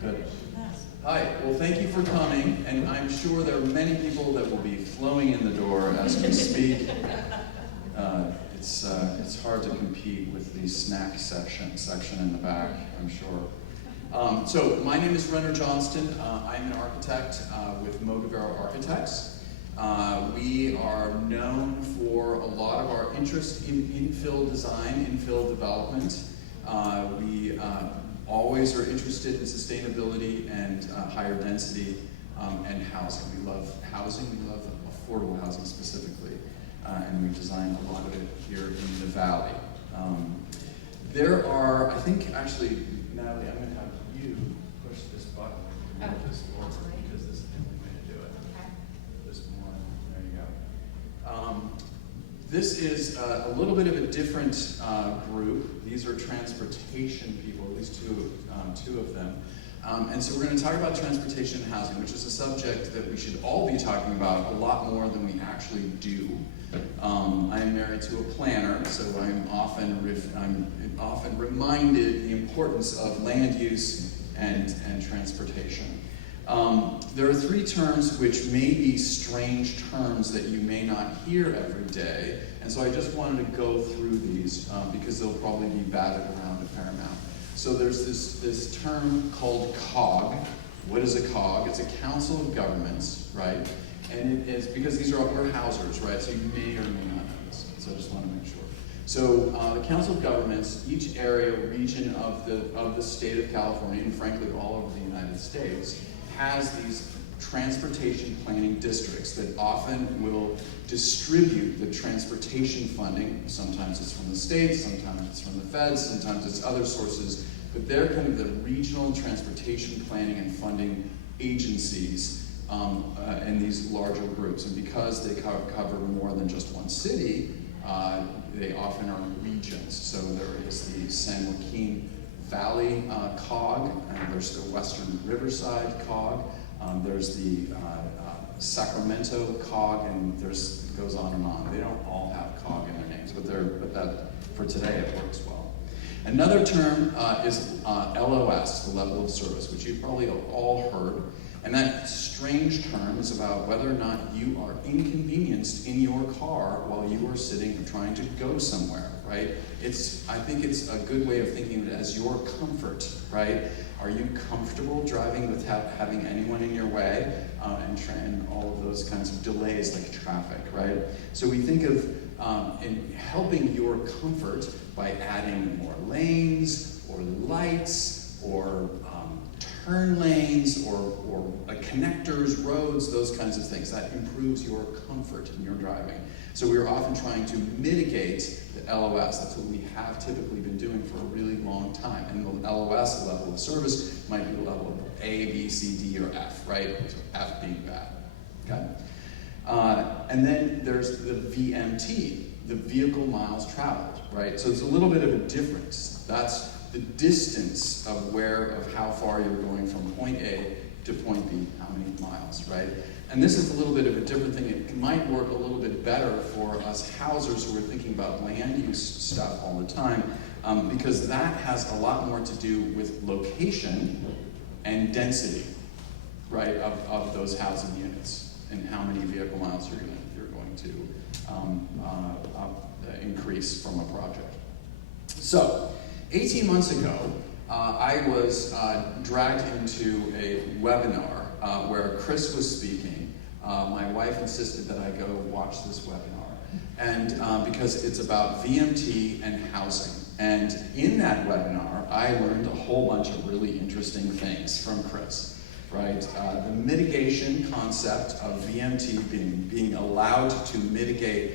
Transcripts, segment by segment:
Good. Hi, well thank you for coming, and I'm sure there are many people that will be flowing in the door as we speak. It's hard to compete with the snack section in the back, I'm sure. So my name is Renner Johnston. I'm an architect with Motivero Architects. We are known for a lot of our interest in infill design, infill development. We always are interested in sustainability and higher density and housing. We love housing, we love affordable housing specifically, and we design a lot of it here in the Valley. There are, I think actually, Natalie, I'm going to have you push this button to move this forward because this is the only way to do it. Okay. This one, there you go. This is a little bit of a different group. These are transportation people, at least two of them. And so we're going to talk about transportation and housing, which is a subject that we should all be talking about a lot more than we actually do. I am married to a planner, so I'm often reminded the importance of land use and transportation. There are three terms which may be strange terms that you may not hear every day, and so I just wanted to go through these because they'll probably be batted around a fair amount. So there's this term called COG. What is a COG? It's a Council of Governments, right? And it is because we're housers, right? So you may or may not know this. So I just want to make sure. So the Council of Governments, each area, region of the state of California, and frankly all over the United States, has these transportation planning districts that often will distribute the transportation funding. Sometimes it's from the states, sometimes it's from the feds, sometimes it's other sources, but they're kind of the regional transportation planning and funding agencies in these larger groups. And because they cover more than just one city, they often are regions. So there is the San Joaquin Valley COG, and there's the Western Riverside COG, there's the Sacramento COG, and it goes on and on. They don't all have COG in their names, but that for today it works well. Another term is LOS, the level of service, which you've probably all heard. And that strange term is about whether or not you are inconvenienced in your car while you are sitting and trying to go somewhere, right? I think it's a good way of thinking of it as your comfort, right? Are you comfortable driving without having anyone in your way and all of those kinds of delays like traffic, right? So we think of in helping your comfort by adding more lanes or lights or turn lanes or connectors, roads, those kinds of things. That improves your comfort in your driving. So we're often trying to mitigate the LOS. That's what we have typically been doing for a really long time. And the LOS, the level of service, might be the level of A, B, C, D, or F, right? So F being bad, okay? And then there's the VMT, the vehicle miles traveled, right? So it's a little bit of a difference. That's the distance of how far you're going from point A to point B, how many miles, right? And this is a little bit of a different thing. It might work a little bit better for us housers who are thinking about land use stuff all the time, because that has a lot more to do with location and density, right, of those housing units and how many vehicle miles you're going to increase from a project. So, 18 months ago, I was dragged into a webinar where Chris was speaking. My wife insisted that I go watch this webinar, and because it's about VMT and housing. And in that webinar, I learned a whole bunch of really interesting things from Chris, right? The mitigation concept of VMT being allowed to mitigate.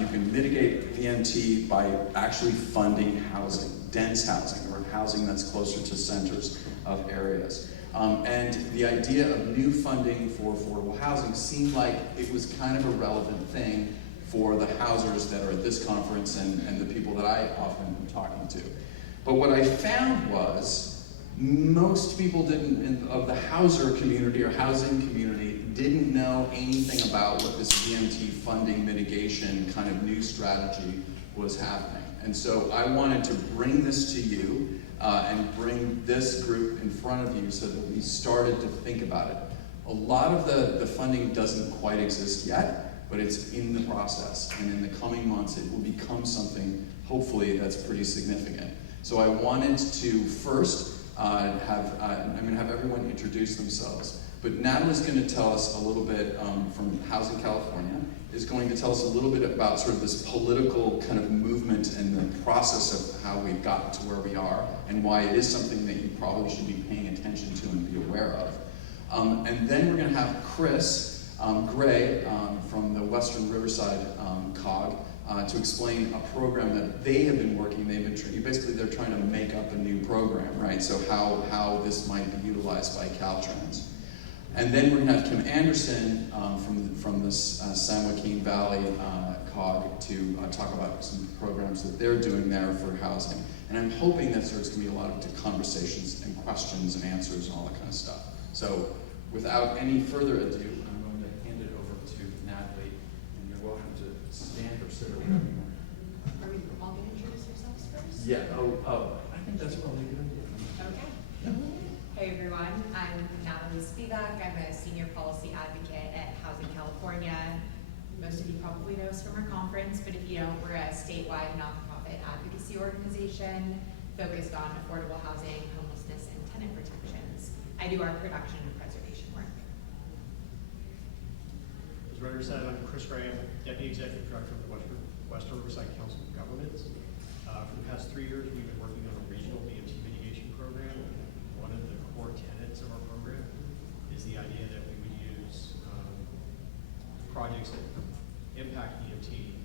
You can mitigate VMT by actually funding housing, dense housing, or housing that's closer to centers of areas. And the idea of new funding for affordable housing seemed like it was kind of a relevant thing for the housers that are at this conference and the people that I often am talking to. But what I found was most people of the houser community or housing community didn't know anything about what this VMT funding mitigation kind of new strategy was happening. And so I wanted to bring this to you and bring this group in front of you so that we started to think about it. A lot of the funding doesn't quite exist yet, but it's in the process, and in the coming months it will become something, hopefully, that's pretty significant. So I wanted to first I'm going to have everyone introduce themselves. But Natalie's going to tell us a little bit from Housing California, is going to tell us a little bit about sort of this political kind of movement and the process of how we've gotten to where we are, and why it is something that you probably should be paying attention to and be aware of. And then we're going to have Chris Gray from the Western Riverside COG to explain a program that they have been working. Basically they're trying to make up a new program, right? So how this might be utilized by Caltrans. And then we're going to have Kim Anderson from the San Joaquin Valley COG to talk about some programs that they're doing there for housing. And I'm hoping that there's going to be a lot of conversations and questions and answers and all that kind of stuff. So without any further ado, I'm going to hand it over to Natalie, and you're welcome to stand or sit or whatever you want. Are we all going to introduce ourselves first? Yeah, I think that's probably a good idea. Okay. Hey everyone, I'm Natalie Spivak. I'm a senior policy advocate at Housing California. Most of you probably know us from our conference, but if you don't, we're a statewide nonprofit advocacy organization focused on affordable housing, homelessness, and tenant protections. I do our production and preservation work. As Riverside, I'm Chris Graham, Deputy Executive Director of the Western Riverside Council of Governments. For the past 3 years, we've been working on a regional VMT mitigation program. One of the core tenets of our program is the idea that we would use projects that impact VMT,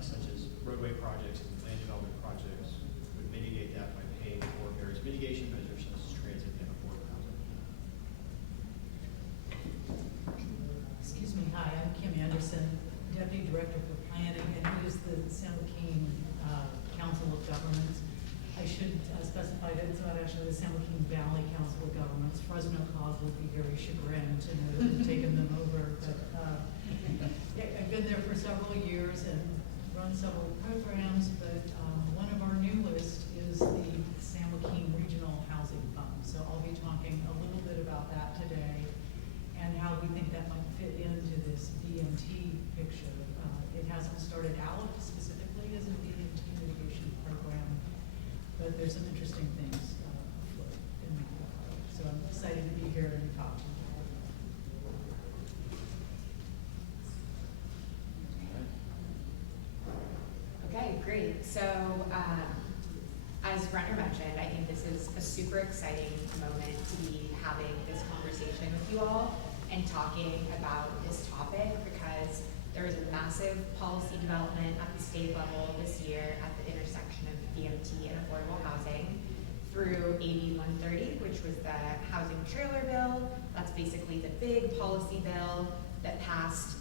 such as roadway projects and land development projects, would mitigate that by paying for various mitigation measures such as transit and affordable housing. Excuse me, hi, I'm Kim Anderson, Deputy Director for Planning, and who is the San Joaquin Council of Governments. I should specify that it's not actually the San Joaquin Valley Council of Governments. Fresno COG will be very chagrined to know that we've taken them over. But I've been there for several years and run several programs, but one of our newest is the San Joaquin Regional Housing Fund. So I'll be talking a little bit about that today and how we think that might fit into this VMT picture. It hasn't started out specifically as a VMT mitigation program, but there's some interesting things afoot in that regard. So I'm excited to be here and talk to you. Okay, great. So as Brenner mentioned, I think this is a super exciting moment to be having this conversation with you all and talking about this topic, because there is a massive policy development at the state level this year at the intersection of VMT and affordable housing through AB 130, which was the housing trailer bill. That's basically the big policy bill that passed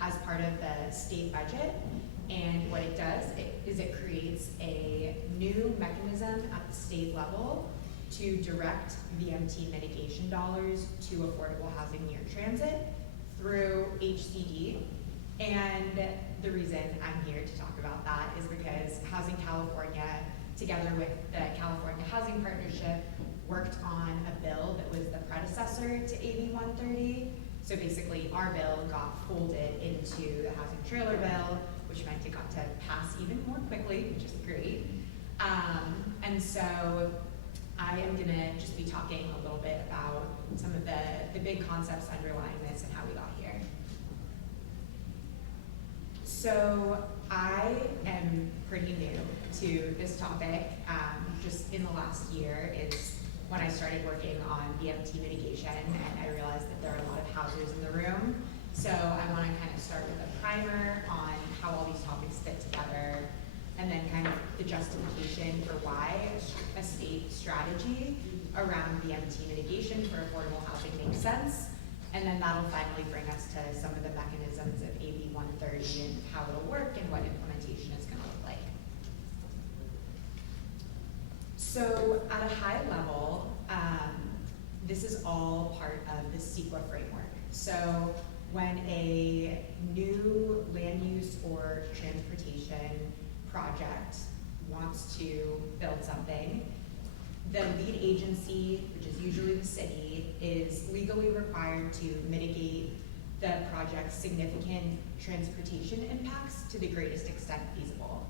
as part of the state budget. And what it does is it creates a new mechanism at the state level to direct VMT mitigation dollars to affordable housing near transit through HCD. And the reason I'm here to talk about that is because Housing California, together with the California Housing Partnership, worked on a bill that was the predecessor to AB 130. So basically our bill got folded into the housing trailer bill, which meant it got to pass even more quickly, which is great. And so I am gonna just be talking a little bit about some of the big concepts underlying this and how we got here. So I am pretty new to this topic. Just in the last year is when I started working on VMT mitigation, and I realized that there are a lot of houses in the room. So I want to kind of start with a primer on how all these topics fit together, and then kind of the justification for why a state strategy around VMT mitigation for affordable housing makes sense. And then that'll finally bring us to some of the mechanisms of AB 130 and how it'll work and what implementation is going to look like. So at a high level, this is all part of the CEQA framework. So when a new land use or transportation project wants to build something, the lead agency, which is usually the city, is legally required to mitigate the project's significant transportation impacts to the greatest extent feasible.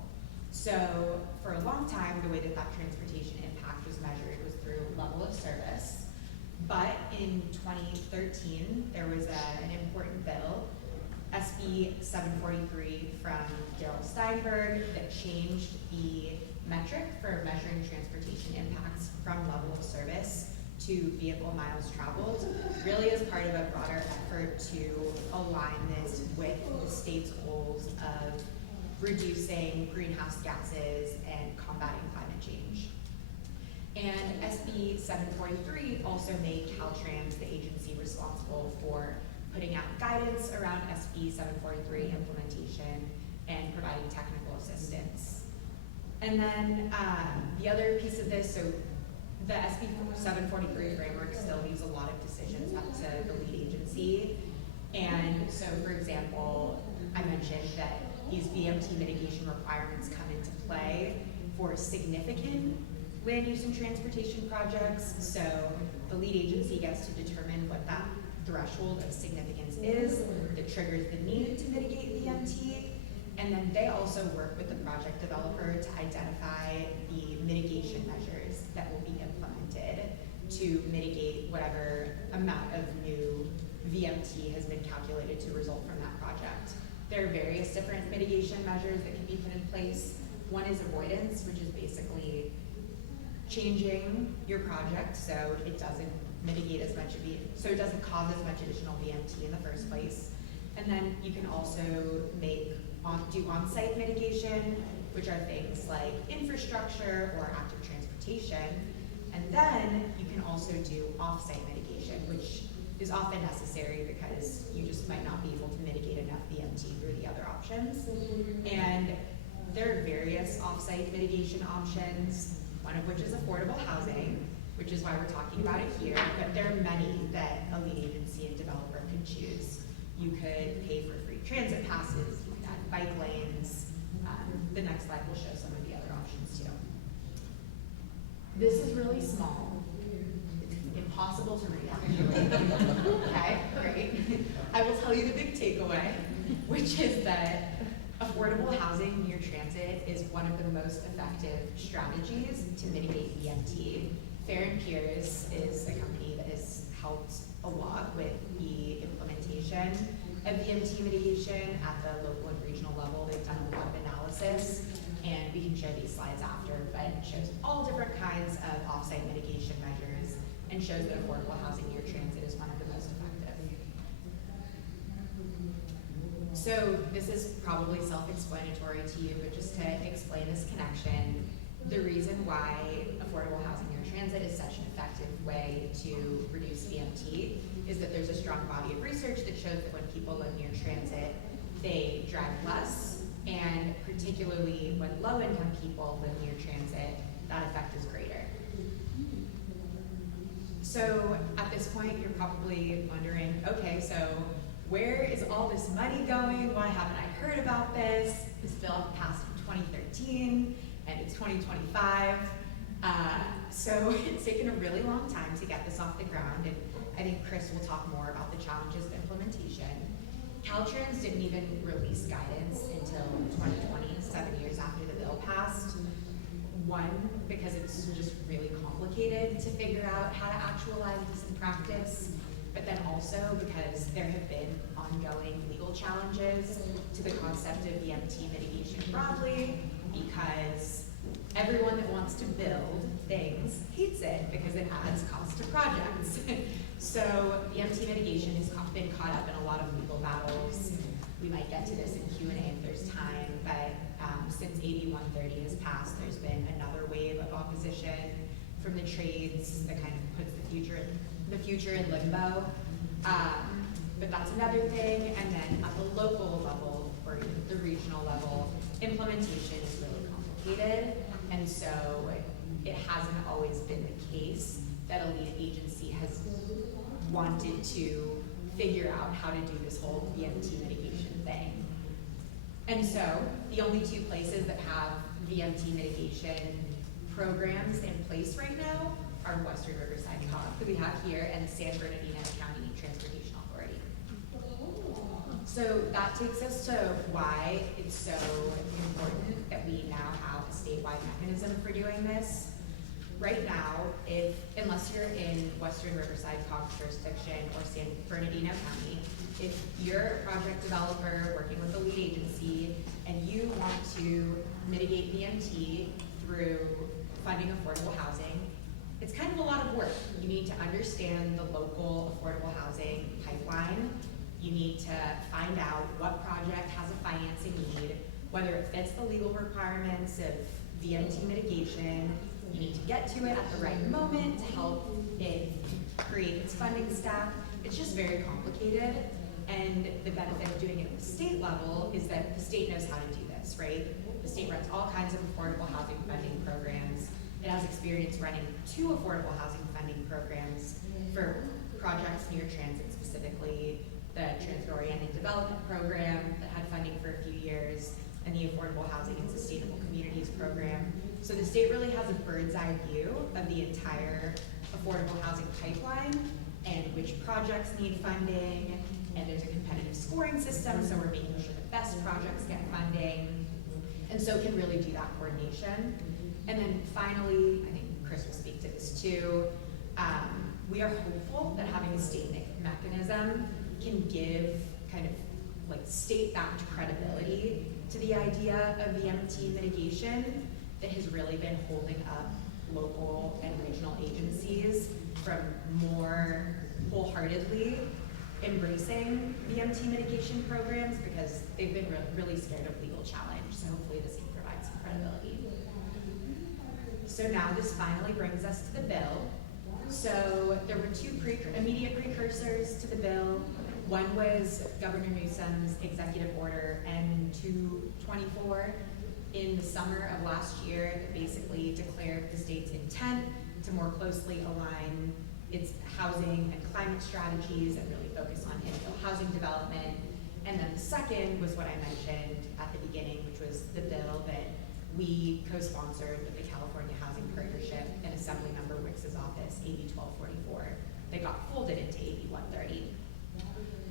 So for a long time, the way that that transportation impact was measured was through level of service. But in 2013, there was an important bill, SB 743 from Darrell Steinberg, that changed the metric for measuring transportation impacts from level of service to vehicle miles traveled, really as part of a broader effort to align this with the state's goals of reducing greenhouse gases and combating climate change. And SB 743 also made Caltrans the agency responsible for putting out guidance around SB 743 implementation and providing technical assistance. And then the other piece of this, so the SB 743 framework still leaves a lot of decisions up to the lead agency. And so, for example, I mentioned that these VMT mitigation requirements come into play for significant land use and transportation projects. So the lead agency gets to determine what that threshold of significance is that triggers the need to mitigate VMT. And then they also work with the project developer to identify the mitigation measures that will be implemented to mitigate whatever amount of new VMT has been calculated to result from that project. There are various different mitigation measures that can be put in place. One is avoidance, which is basically changing your project so it doesn't mitigate as much so it doesn't cause as much additional VMT in the first place. And then you can also do on-site mitigation, which are things like infrastructure or active transportation. And then you can also do off-site mitigation, which is often necessary because you just might not be able to mitigate enough VMT through the other options. And there are various off-site mitigation options, one of which is affordable housing, which is why we're talking about it here, but there are many that a lead agency and developer can choose. You could pay for free transit passes, you could add bike lanes. The next slide will show some of the other options too. This is really small. It's impossible to read actually. Okay, great. I will tell you the big takeaway, which is that affordable housing near transit is one of the most effective strategies to mitigate VMT. Fair & Peers is a company that has helped a lot with the implementation of VMT mitigation at the local and regional level. They've done a lot of analysis, and we can share these slides after, but it shows all different kinds of offsite mitigation measures and shows that affordable housing near transit is one of the most effective. So this is probably self-explanatory to you, but just to explain this connection, the reason why affordable housing near transit is such an effective way to reduce VMT is that there's a strong body of research that shows that when people live near transit, they drive less, and particularly when low-income people live near transit, that effect is greater. So at this point, you're probably wondering, okay, so where is all this money going? Why haven't I heard about this? This bill passed in 2013, and it's 2025. So it's taken a really long time to get this off the ground, and I think Chris will talk more about the challenges of implementation. Caltrans didn't even release guidance until 2020, 7 years after the bill passed. One, because it's just really complicated to figure out how to actualize this in practice, but then also because there have been ongoing legal challenges to the concept of VMT mitigation broadly, because everyone that wants to build things hates it because it adds cost to projects. So VMT mitigation has been caught up in a lot of legal battles. We might get to this in Q&A if there's time, but since AB 130 has passed, there's been another wave of opposition from the trades that kind of puts the future in limbo. But that's another thing. And then at the local level or the regional level, implementation is really complicated. And so it hasn't always been the case that a lead agency has wanted to figure out how to do this whole VMT mitigation thing. And so the only two places that have VMT mitigation programs in place right now are Western Riverside COG that we have here and the San Bernardino County Transportation Authority. So that takes us to why it's so important that we now have a statewide mechanism for doing this. Right now, unless you're in Western Riverside COG jurisdiction or San Bernardino County, if you're a project developer working with the lead agency and you want to mitigate VMT through funding affordable housing, it's kind of a lot of work. You need to understand the local affordable housing pipeline. You need to find out what project has a financing need, whether it fits the legal requirements of VMT mitigation. You need to get to it at the right moment to help it create its funding stack. It's just very complicated. And the benefit of doing it at the state level is that the state knows how to do this, right? The state runs all kinds of affordable housing funding programs. It has experience running 2 affordable housing funding programs for projects near transit, specifically the Transit-Oriented Development Program that had funding for a few years, and the Affordable Housing and Sustainable Communities Program. So the state really has a bird's eye view of the entire affordable housing pipeline and which projects need funding, and there's a competitive scoring system, so we're making sure the best projects get funding, and so it can really do that coordination. And then finally, I think Chris will speak to this too, we are hopeful that having a state mechanism can give kind of like state-backed credibility to the idea of VMT mitigation that has really been holding up local and regional agencies from more wholeheartedly embracing VMT mitigation programs because they've been really scared of legal challenge. So hopefully this can provide some credibility. So now this finally brings us to the bill. So there were 2 immediate precursors to the bill. One was Governor Newsom's executive order N-224 in the summer of last year that basically declared the state's intent to more closely align its housing and climate strategies and really focus on infill housing development. And then the second was what I mentioned at the beginning, which was the bill that we co-sponsored with the California Housing Partnership and Assemblymember Wicks's office, AB 1244, that got folded into AB 130.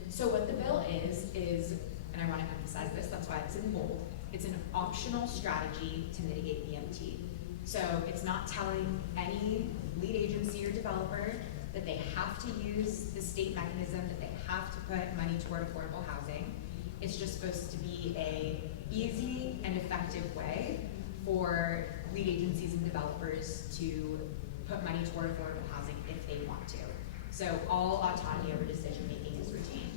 So what the bill is, and I want to emphasize this, that's why it's in bold, it's an optional strategy to mitigate VMT. So it's not telling any lead agency or developer that they have to use the state mechanism, that they have to put money toward affordable housing. It's just supposed to be a easy and effective way for lead agencies and developers to put money toward affordable housing if they want to. So all autonomy over decision making is retained.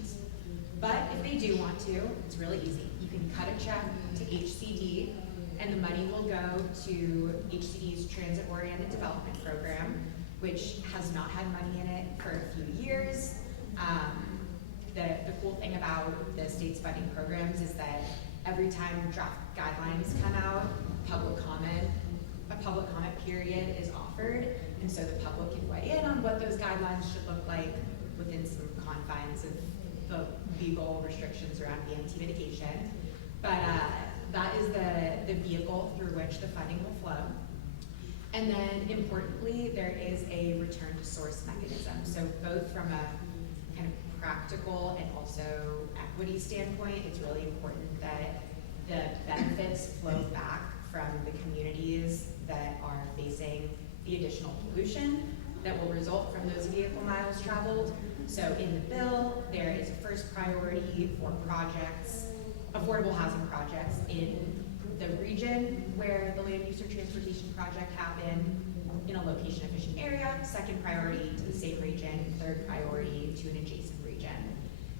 But if they do want to, it's really easy. You can cut a check to HCD and the money will go to HCD's Transit-Oriented Development Program, which has not had money in it for a few years. The cool thing about the state's funding programs is that every time draft guidelines come out, a public comment period is offered, and so the public can weigh in on what those guidelines should look like within some confines of the legal restrictions around VMT mitigation. But that is the vehicle through which the funding will flow. And then importantly, there is a return to source mechanism. So both from a kind of practical and also equity standpoint, it's really important that the benefits flow back from the communities that are facing the additional pollution that will result from those vehicle miles traveled. So in the bill, there is a first priority for projects, affordable housing projects in the region where the land use or transportation project happened, in a location efficient area. Second priority to the same region. Third priority to an adjacent region.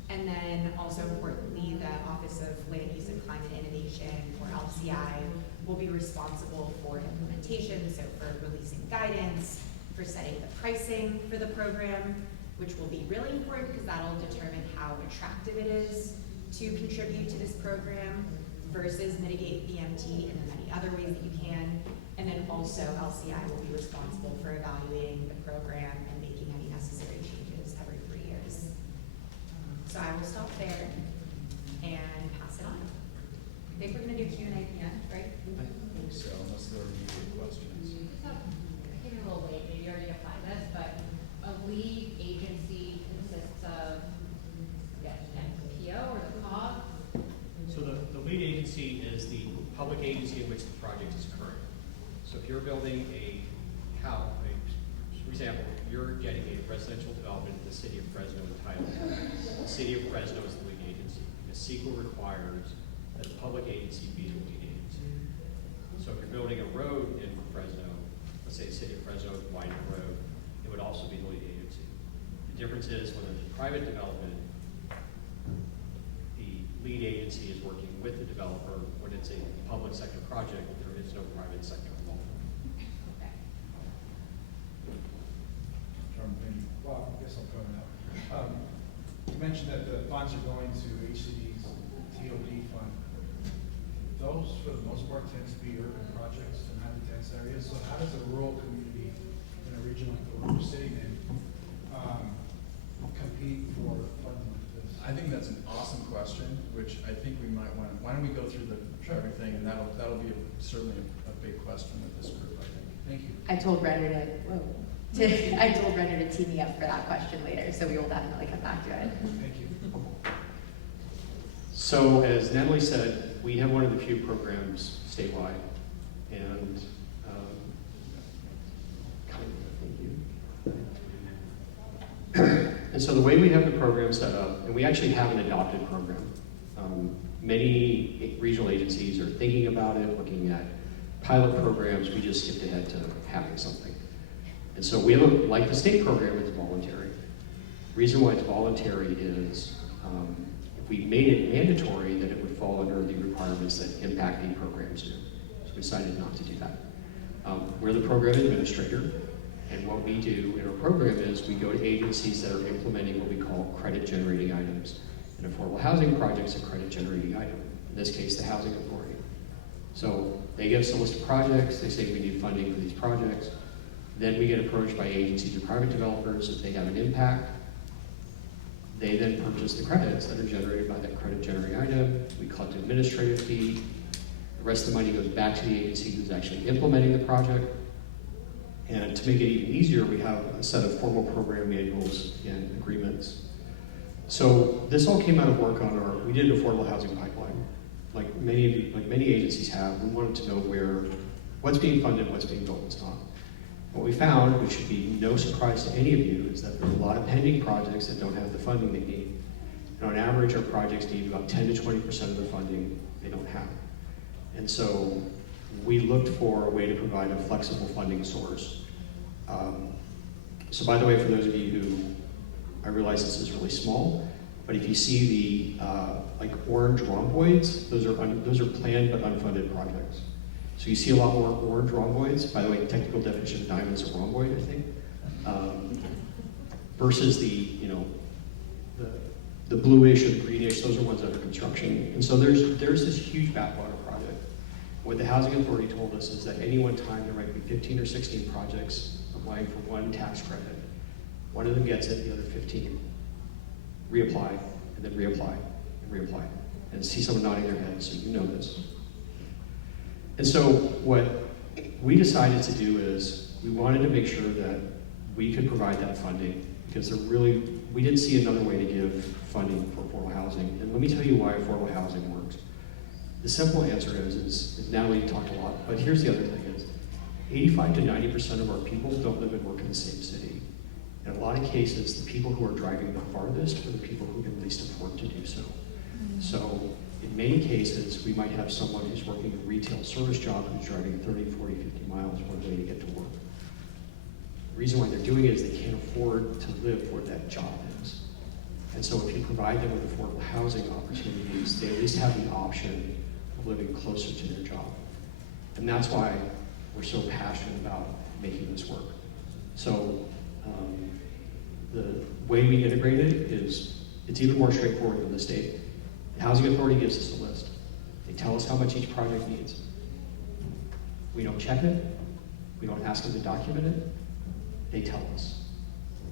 And then also importantly, the Office of Land Use and Climate Innovation, or LCI, will be responsible for implementation, so for releasing guidance, for setting the pricing for the program, which will be really important because that'll determine how attractive it is to contribute to this program versus mitigate VMT in the many other ways that you can. And then also LCI will be responsible for evaluating the program and making any necessary changes every 3 years. So I will stop there and pass it on. I think we're gonna do Q&A at the end, right? I think so, unless there are immediate questions. project is occurring. So if you're building a house, for example, you're getting a residential development in the city of Fresno entitled, the city of Fresno is the lead agency. The CEQA requires that the public agency be the lead agency. So if you're building a road in Fresno, let's say the city of Fresno widened a road, it would also be the lead agency. The difference is when there's a private development, the lead agency is working with the developer. When it's a public sector project, there is no private sector involvement. Okay. Well, I guess I'm coming up. You mentioned that the funds are going to HCD's TOD fund. Those, for the most part, tend to be urban projects and high-dense areas. So how does a rural community in a region like the one we're sitting in compete for funding like this? I think that's an awesome question, which I think we might want. Why don't we go through everything, and that'll be certainly a big question with this group. I think. Thank you. I told Brenner to tee me up for that question later, so we will definitely come back to it. Thank you. So as Natalie said, we have one of the few programs statewide, and and so the way we have the program set up, and we actually have an adopted program. Many regional agencies are thinking about it, looking at pilot programs. We just skipped ahead to having something. And so we have like the state program, it's voluntary. The reason why it's voluntary is if we made it mandatory, then it would fall under the requirements that impacting programs do. So we decided not to do that. We're the program administrator, and what we do in our program is we go to agencies that are implementing what we call credit generating items. An affordable housing project is a credit generating item, in this case the Housing Authority. So they give us a list of projects, they say we need funding for these projects. Then we get approached by agencies or private developers if they have an impact. They then purchase the credits that are generated by that credit generating item. We collect an administrative fee. The rest of the money goes back to the agency who's actually implementing the project. And to make it even easier, we have a set of formal program manuals and agreements. So this all came out of work on we did an affordable housing pipeline. Like many agencies have, we wanted to know what's being funded, what's being built, what's not. What we found, which should be no surprise to any of you, is that there's a lot of pending projects that don't have the funding they need. And on average, our projects need about 10 to 20% of the funding they don't have. And so we looked for a way to provide a flexible funding source. So by the way, for those of you who, I realize this is really small, but if you see the like orange rhomboids, those are planned but unfunded projects. So you see a lot more orange rhomboids. By the way, technical definition of diamond is a rhomboid, I think. Versus the bluish or the greenish, those are ones that are construction. And so there's this huge backlog of project. What the Housing Authority told us is that any one time there might be 15 or 16 projects applying for one tax credit. One of them gets it, the other 15 reapply, and then reapply, and reapply. And see someone nodding their head, so you know this. And so what we decided to do is we wanted to make sure that we could provide that funding because we didn't see another way to give funding for affordable housing. And let me tell you why affordable housing works. The simple answer is Natalie talked a lot, but here's the other thing is 85 to 90% of our people don't live and work in the same city. In a lot of cases, the people who are driving the farthest are the people who can least afford to do so. So in many cases, we might have someone who's working a retail service job who's driving 30, 40, 50 miles one way to get to work. The reason why they're doing it is they can't afford to live where that job is. And so if you provide them with affordable housing opportunities, they at least have the option of living closer to their job. And that's why we're so passionate about making this work. So the way we integrate it is, it's even more straightforward than the state. The Housing Authority gives us a list. They tell us how much each project needs. We don't check it. We don't ask them to document it. They tell us.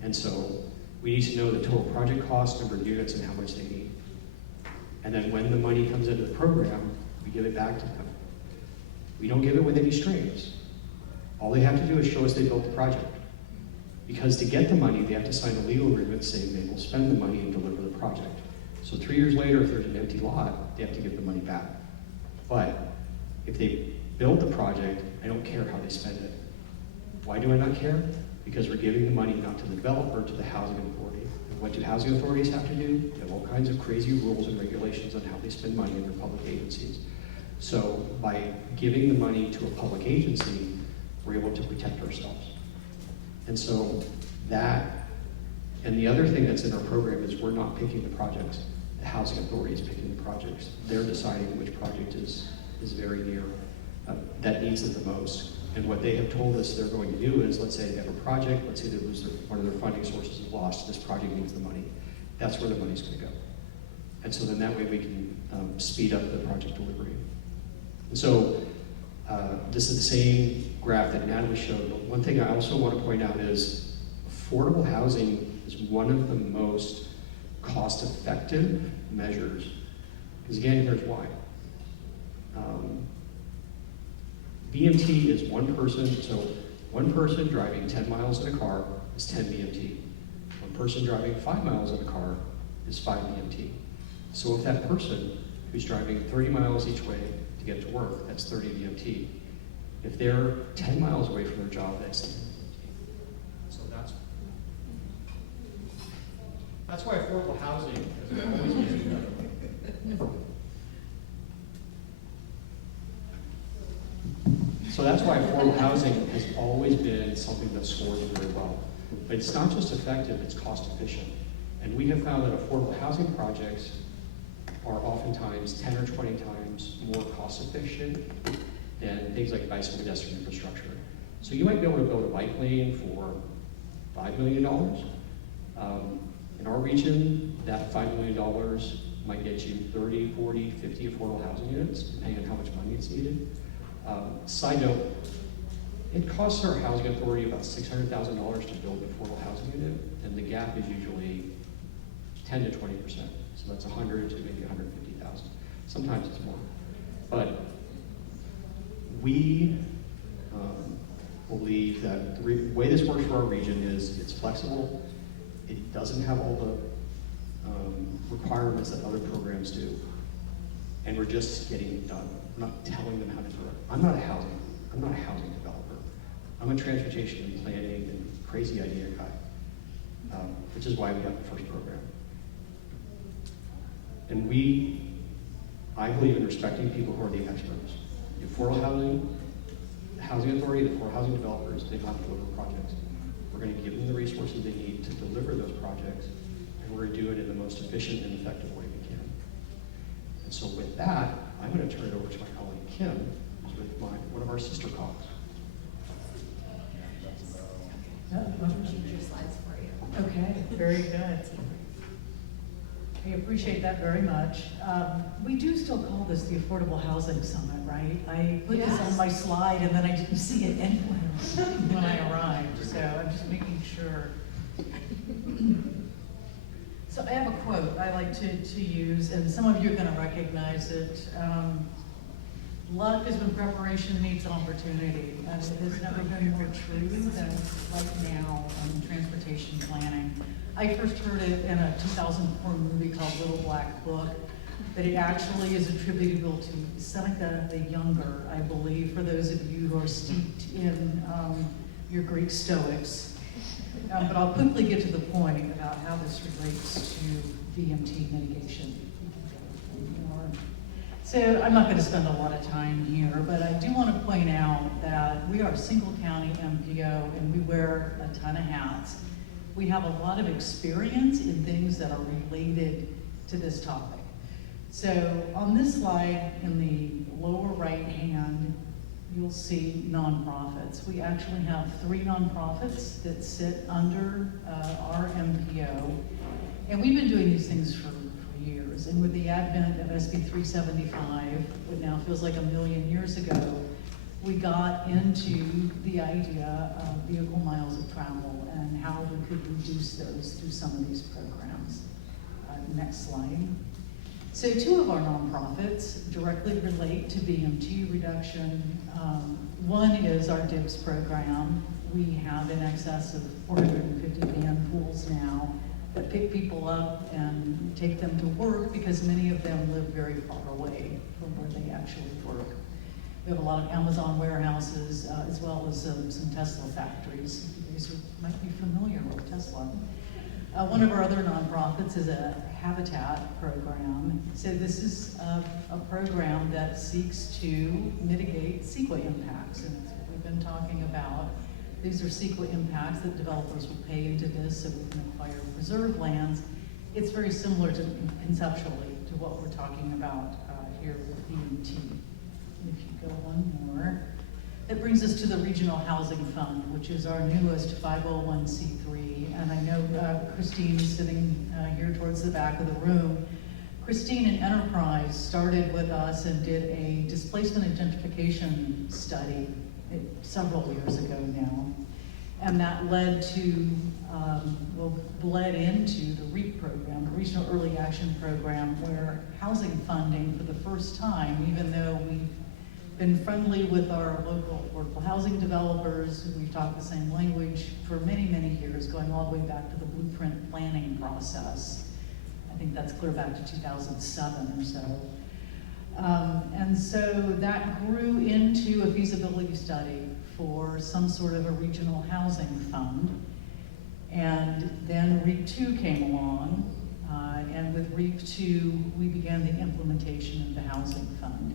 And so we need to know the total project cost, number of units, and how much they need. And then when the money comes into the program, we give it back to them. We don't give it with any strings. All they have to do is show us they built the project. Because to get the money, they have to sign a legal agreement saying they will spend the money and deliver the project. So 3 years later, if there's an empty lot, they have to give the money back. But if they build the project, I don't care how they spend it. Why do I not care? Because we're giving the money not to the developer, to the housing authority. And what do housing authorities have to do? They have all kinds of crazy rules and regulations on how they spend money in their public agencies. So by giving the money to a public agency, we're able to protect ourselves. And so that, and the other thing that's in our program is we're not picking the projects. The housing authority is picking the projects. They're deciding which project is very near, that needs it the most. And what they have told us they're going to do is, let's say they have a project, let's say they lose one of their funding sources is lost, this project needs the money. That's where the money's going to go. And so then that way we can speed up the project delivery. And so this is the same graph that Natalie showed, but one thing I also want to point out is affordable housing is one of the most cost-effective measures. Because again, here's why. VMT is one person, so one person driving 10 miles in a car is 10 VMT. One person driving 5 miles in a car is 5 VMT. So if that person who's driving 30 miles each way to get to work, that's 30 VMT. If they're 10 miles away from their job, that's 10 VMT. So that's why affordable housing has always been So that's why affordable housing has always been something that scores very well. But it's not just effective, it's cost efficient. And we have found that affordable housing projects are oftentimes 10 or 20 times more cost efficient than things like bicycle pedestrian infrastructure. So you might be able to build a bike lane for $5 million. In our region, that $5 million might get you 30, 40, 50 affordable housing units, depending on how much money is needed. Side note, it costs our housing authority about $600,000 to build an affordable housing unit, and the gap is usually 10 to 20%. So that's 100 to maybe 150,000. Sometimes it's more. But we believe that the way this works for our region is it's flexible. It doesn't have all the requirements that other programs do. And we're just getting it done. We're not telling them how to do it. I'm not a housing developer. I'm a transportation and planning and crazy idea guy, which is why we got the first program. And I believe in respecting people who are the experts. The affordable housing authority, the affordable housing developers, they have to deliver projects. We're going to give them the resources they need to deliver those projects, and we're going to do it in the most efficient and effective way we can. And so with that, I'm going to turn it over to my colleague Kim, who's with one of our sister COGs. Future slides for you. Okay, very good. I appreciate that very much. We do still call this the Affordable Housing Summit, right? I put this on my slide and then I didn't see it anywhere when I arrived, so I'm just making sure. So I have a quote I like to use, and some of you are going to recognize it. Luck is when preparation meets opportunity. And it has never been more true than right now in transportation planning. I first heard it in a 2004 movie called Little Black Book, but it actually is attributable to Seneca the Younger, I believe, for those of you who are steeped in your Greek Stoics. But I'll quickly get to the point about how this relates to VMT mitigation. So I'm not going to spend a lot of time here, but I do want to point out that we are a single county MPO and we wear a ton of hats. We have a lot of experience in things that are related to this topic. So on this slide in the lower right hand, you'll see nonprofits. We actually have 3 nonprofits that sit under our MPO. And we've been doing these things for years. And with the advent of SB 375, what now feels like a million years ago, we got into the idea of vehicle miles of travel and how we could reduce those through some of these programs. Next slide. So 2 of our nonprofits directly relate to VMT reduction. One is our DIBS program. We have in excess of 450 van pools now that pick people up and take them to work because many of them live very far away from where they actually work. We have a lot of Amazon warehouses, as well as some Tesla factories. You guys might be familiar with Tesla. One of our other nonprofits is a habitat program. So this is a program that seeks to mitigate CEQA impacts, and that's what we've been talking about. These are CEQA impacts that developers will pay into this so we can acquire reserve lands. It's very similar to, conceptually, to what we're talking about here with VMT. If you go one more. That brings us to the Regional Housing Fund, which is our newest 501c3. And I know Christine is sitting here towards the back of the room. Christine and Enterprise started with us and did a displacement identification study several years ago now. And that led to, bled into the REAP program, the Regional Early Action Program, where housing funding for the first time, even though we've been friendly with our local affordable housing developers, we've talked the same language for many, many years, going all the way back to the blueprint planning process. I think that's clear back to 2007 or so. And so that grew into a feasibility study for some sort of a regional housing fund. And then REAP 2 came along, and with REAP 2, we began the implementation of the housing fund.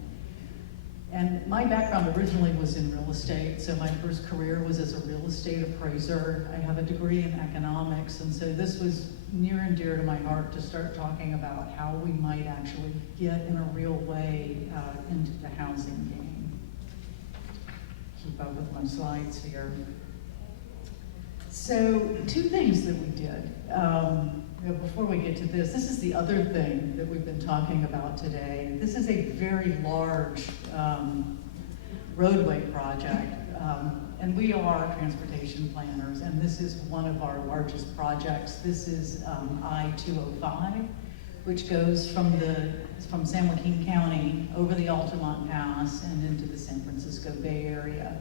And my background originally was in real estate, so my first career was as a real estate appraiser. I have a degree in economics, and so this was near and dear to my heart to start talking about how we might actually get in a real way into the housing game. Keep up with my slides here. So, two things that we did. Before we get to this is the other thing that we've been talking about today. This is a very large roadway project, and we are transportation planners, and this is one of our largest projects. This is I-205, which goes from San Joaquin County over the Altamont Pass and into the San Francisco Bay Area.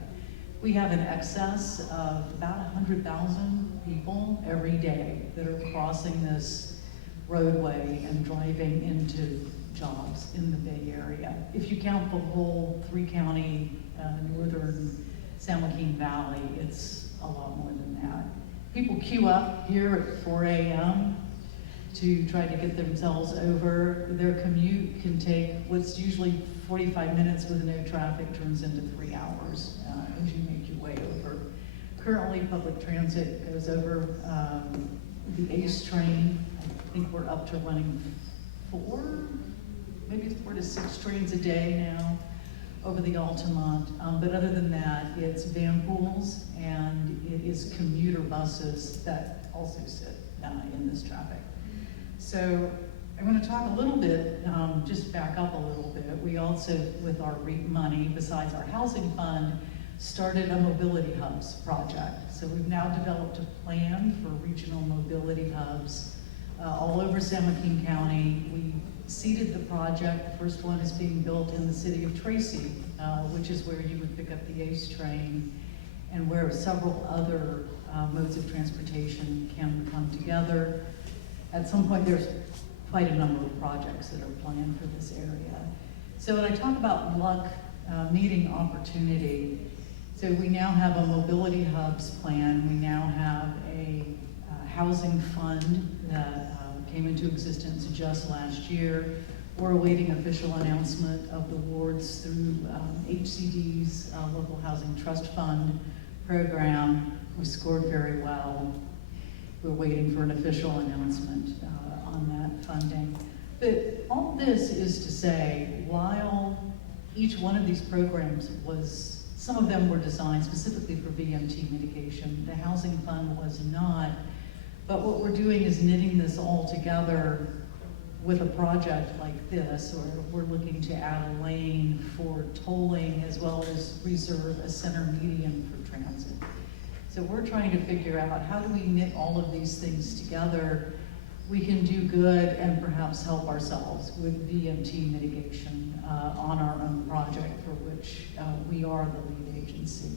We have an excess of about 100,000 people every day that are crossing this roadway and driving into jobs in the Bay Area. If you count the whole three-county northern San Joaquin Valley, it's a lot more than that. People queue up here at 4 a.m. to try to get themselves over. Their commute can take what's usually 45 minutes with no traffic turns into 3 hours as you make your way over. Currently, public transit goes over the ACE train. I think we're up to running 4 to 6 trains a day now over the Altamont. But other than that, it's van pools and it is commuter buses that also sit in this traffic. So I'm going to talk a little bit, just back up a little bit. We also, with our REAP money, besides our housing fund, started a mobility hubs project. So we've now developed a plan for regional mobility hubs all over San Joaquin County. We seeded the project. The first one is being built in the city of Tracy, which is where you would pick up the ACE train, and where several other modes of transportation can come together. At some point, there's quite a number of projects that are planned for this area. So when I talk about luck meeting opportunity, so we now have a mobility hubs plan. We now have a housing fund that came into existence just last year. We're awaiting official announcement of the awards through HCD's Local Housing Trust Fund program. We scored very well. We're waiting for an official announcement on that funding. But all this is to say, while each one of these programs some of them were designed specifically for VMT mitigation, the housing fund was not. But what we're doing is knitting this all together with a project like this, or we're looking to add a lane for tolling as well as reserve a center median for transit. So we're trying to figure out how do we knit all of these things together. We can do good and perhaps help ourselves with VMT mitigation on our own project, for which we are the lead agency.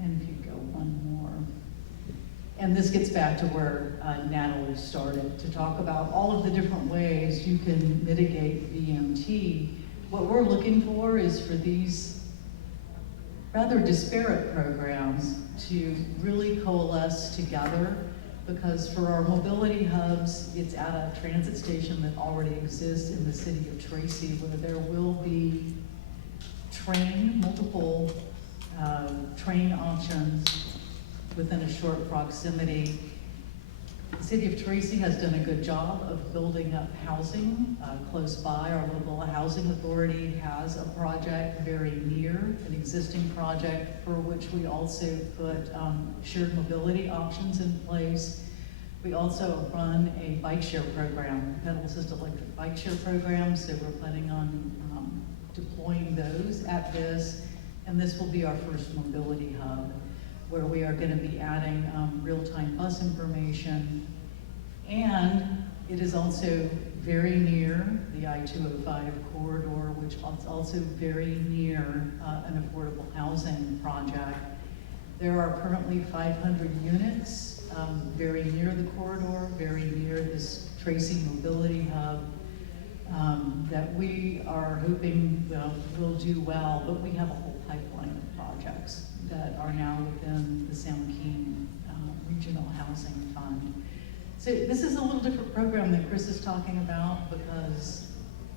And if you go one more. And this gets back to where Natalie started, to talk about all of the different ways you can mitigate VMT. What we're looking for is for these rather disparate programs to really coalesce together, because for our mobility hubs, it's at a transit station that already exists in the city of Tracy, where there will be multiple train options within a short proximity. The city of Tracy has done a good job of building up housing close by. Our local housing authority has a project very near, an existing project for which we also put shared mobility options in place. We also run a bike share program, pedal assisted electric bike share program, so we're planning on deploying those at this, and this will be our first mobility hub, where we are going to be adding real-time bus information. And it is also very near the I-205 corridor, which is also very near an affordable housing project. There are currently 500 units very near the corridor, very near this Tracy Mobility Hub, that we are hoping will do well, but we have a whole pipeline of projects that are now within the San Joaquin Regional Housing Fund. So this is a little different program that Chris is talking about, because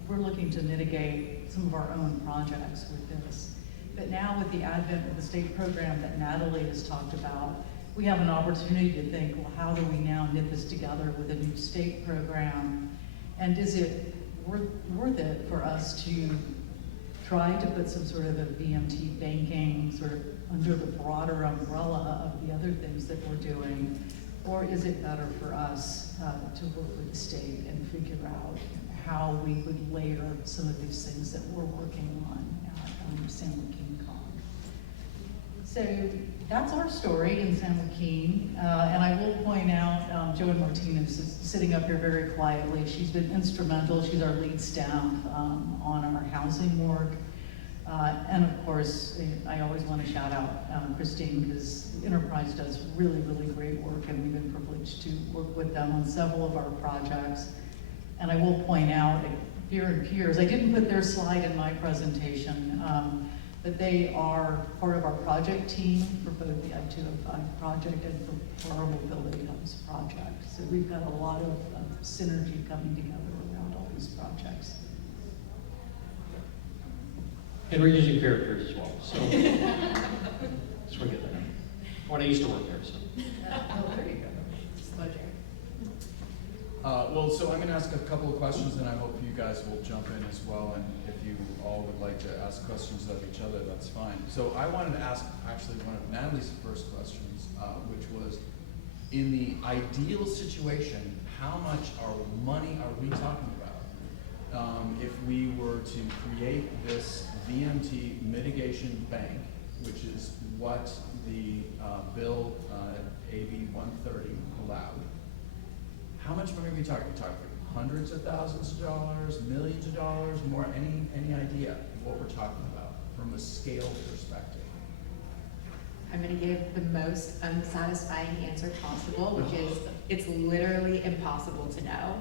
we're looking to mitigate some of our own projects with this. But now with the advent of the state program that Natalie has talked about, we have an opportunity to think, well, how do we now knit this together with a new state program? And is it worth it for us to try to put some sort of a VMT banking sort of under the broader umbrella of the other things that we're doing? Or is it better for us to work with the state and figure out how we would layer some of these things that we're working on at San Joaquin Con? So that's our story in San Joaquin. And I will point out, Joan Martinez is sitting up here very quietly. She's been instrumental. She's our lead staff on our housing work. And of course, I always want to shout out Christine, because Enterprise does really, really great work, and we've been privileged to work with them on several of our projects. And I will point out, Peer and Peers, I didn't put their slide in my presentation, but they are part of our project team for both the I-205 project and for our Mobility Hubs project. So we've got a lot of synergy coming together around all these projects. And we're using Peer and Peers as well, so just want to get that out. When I used to work there, so. Oh, there you go. Disclosure. Well, so I'm going to ask a couple of questions, and I hope you guys will jump in as well. And if you all would like to ask questions of each other, that's fine. So I wanted to ask actually one of Natalie's first questions, which was, in the ideal situation, how much money are we talking about if we were to create this VMT mitigation bank, which is what the bill AB 130 allowed? How much money are we talking? Are we talking hundreds of thousands of dollars, millions of dollars, more? Any idea of what we're talking about from a scale perspective? I'm gonna give the most unsatisfying answer possible, which is it's literally impossible to know.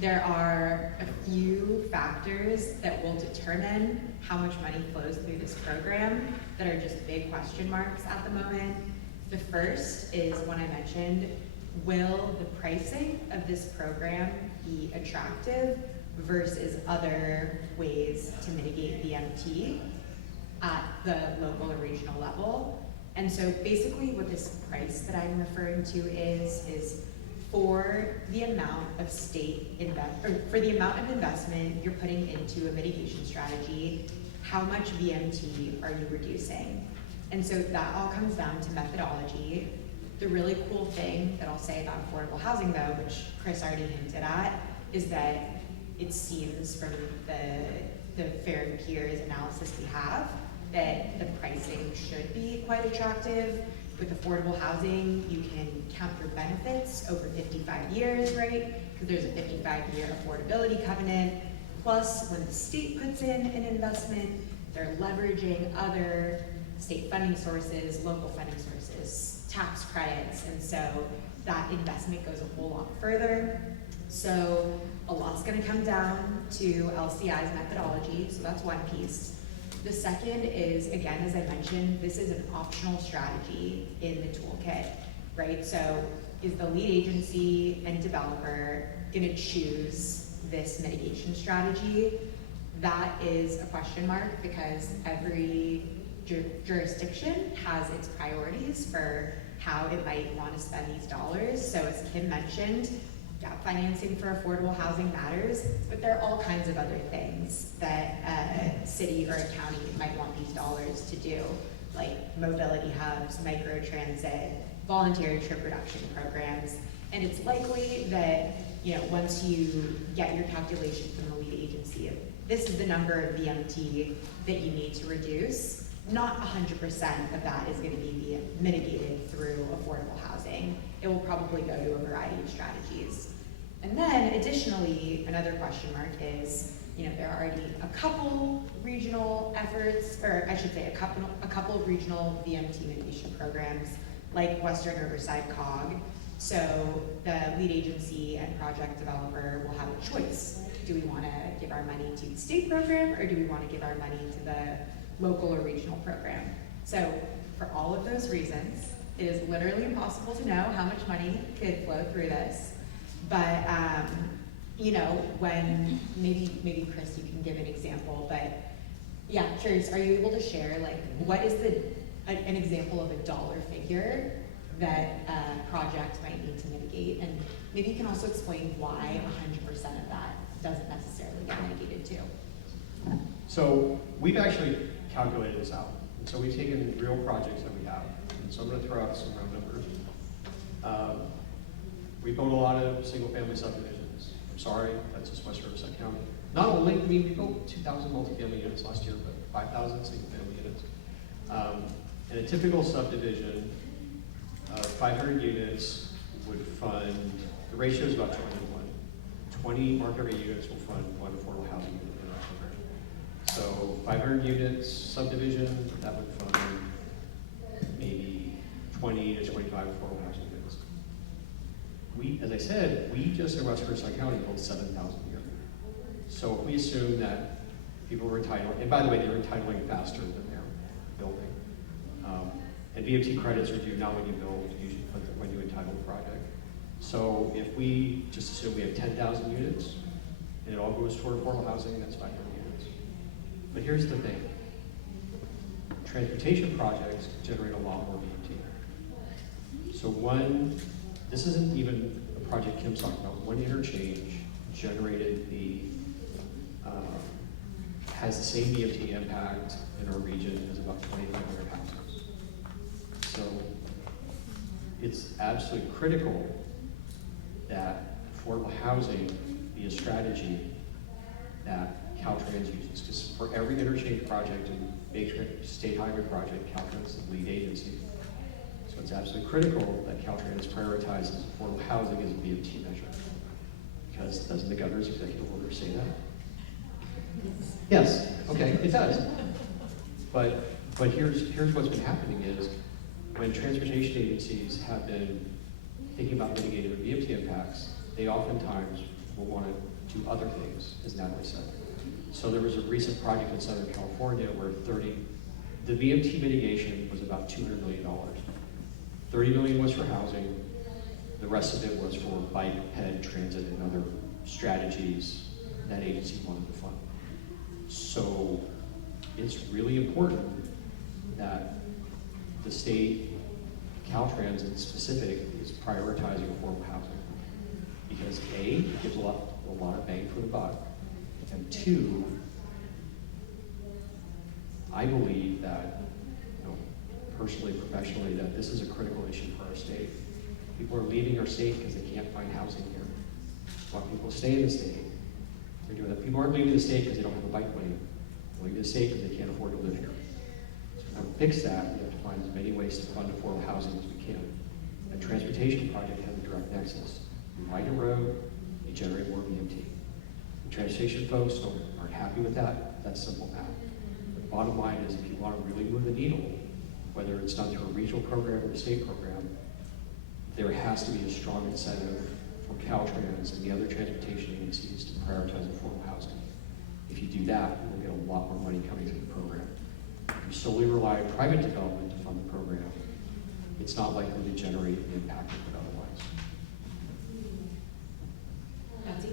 There are a few factors that will determine how much money flows through this program that are just big question marks at the moment. The first is one I mentioned: will the pricing of this program be attractive versus other ways to mitigate VMT at the local or regional level? And so basically what this price that I'm referring to is for the amount of for the amount of investment you're putting into a mitigation strategy, how much VMT are you reducing? And so that all comes down to methodology. The really cool thing that I'll say about affordable housing, though, which Chris already hinted at, is that it seems from the Fair and Peers analysis we have that the pricing should be quite attractive. With affordable housing, you can count your benefits over 55 years, right? Because there's a 55-year affordability covenant. Plus, when the state puts in an investment, they're leveraging other state funding sources, local funding sources, tax credits, and so that investment goes a whole lot further. So a lot's gonna come down to LCI's methodology, so that's one piece. The second is, again, as I mentioned, this is an optional strategy in the toolkit, right? So is the lead agency and developer gonna choose this mitigation strategy? That is a question mark because every jurisdiction has its priorities for how it might want to spend these dollars. So as Kim mentioned, gap financing for affordable housing matters, but there are all kinds of other things that a city or a county might want these dollars to do, like mobility hubs, microtransit, voluntary trip reduction programs. And it's likely that, you know, once you get your calculation from the lead agency, this is the number of VMT that you need to reduce. Not 100% of that is going to be mitigated through affordable housing. It will probably go to a variety of strategies. And then additionally, another question mark is, you know, there are already a couple regional efforts, or I should say a couple of regional VMT mitigation programs like Western Riverside COG. So the lead agency and project developer will have a choice. Do we want to give our money to the state program or do we want to give our money to the local or regional program? So for all of those reasons, it is literally impossible to know how much money could flow through this. But you know, when maybe Chris, you can give an example. But yeah, curious, are you able to share like what is an example of a dollar figure that a project might need to mitigate? And maybe you can also explain why 100% of that doesn't necessarily get mitigated too. So we've actually calculated this out. And so we've taken real projects that we have. And so I'm going to throw out some round numbers. We built a lot of single-family subdivisions. I'm sorry, that's just West Riverside County. Not only, I mean, we built 2,000 multifamily units last year, but 5,000 single-family units. And a typical subdivision, 500 units would fund, the ratio is about 20 to 1. 20 market rate units will fund one affordable housing unit in our program. So 500 units subdivision, that would fund maybe 20 to 25 affordable housing units. We, as I said, we just in West Riverside County built 7,000 a year. So if we assume that people were entitled, and by the way, they're entitling faster than they're building. And VMT credits are due not when you build, usually when you entitle the project. So if we just assume we have 10,000 units, and it all goes toward affordable housing, that's 500 units. But here's the thing. Transportation projects generate a lot more VMT. So this isn't even a project Kim's talking about. One interchange generated has the same VMT impact in our region as about 2,500 houses. So it's absolutely critical that affordable housing be a strategy that Caltrans uses. Because for every interchange project and major state highway project, Caltrans is the lead agency. So it's absolutely critical that Caltrans prioritizes affordable housing as a VMT measure. Because doesn't the governor's executive order say that? Yes, okay, it does. But here's what's been happening is when transportation agencies have been thinking about mitigating their VMT impacts, they oftentimes will want to do other things, as Natalie said. So there was a recent project in Southern California where the VMT mitigation was about $200 million. $30 million was for housing, the rest of it was for bike, ped, transit, and other strategies that agency wanted to fund. So it's really important that the state, Caltrans in specific, is prioritizing affordable housing. Because A, it gives a lot of bang for the buck, and two, I believe that, personally, professionally, that this is a critical issue for our state. People are leaving our state because they can't find housing here. A lot of people stay in the state. They're doing that. People aren't leaving the state because they don't have a bike lane. They're leaving the state because they can't afford to live here. So to fix that, we have to find as many ways to fund affordable housing as we can. A transportation project has a direct nexus. You widen a road, you generate more VMT. The transportation folks aren't happy with that. That's simple math. But the bottom line is if you want to really move the needle, whether it's done through a regional program or a state program, there has to be a strong incentive for Caltrans and the other transportation agencies to prioritize affordable housing. If you do that, you will get a lot more money coming through the program. If you solely rely on private development to fund the program, it's not likely to generate the impact it would otherwise. Betsy?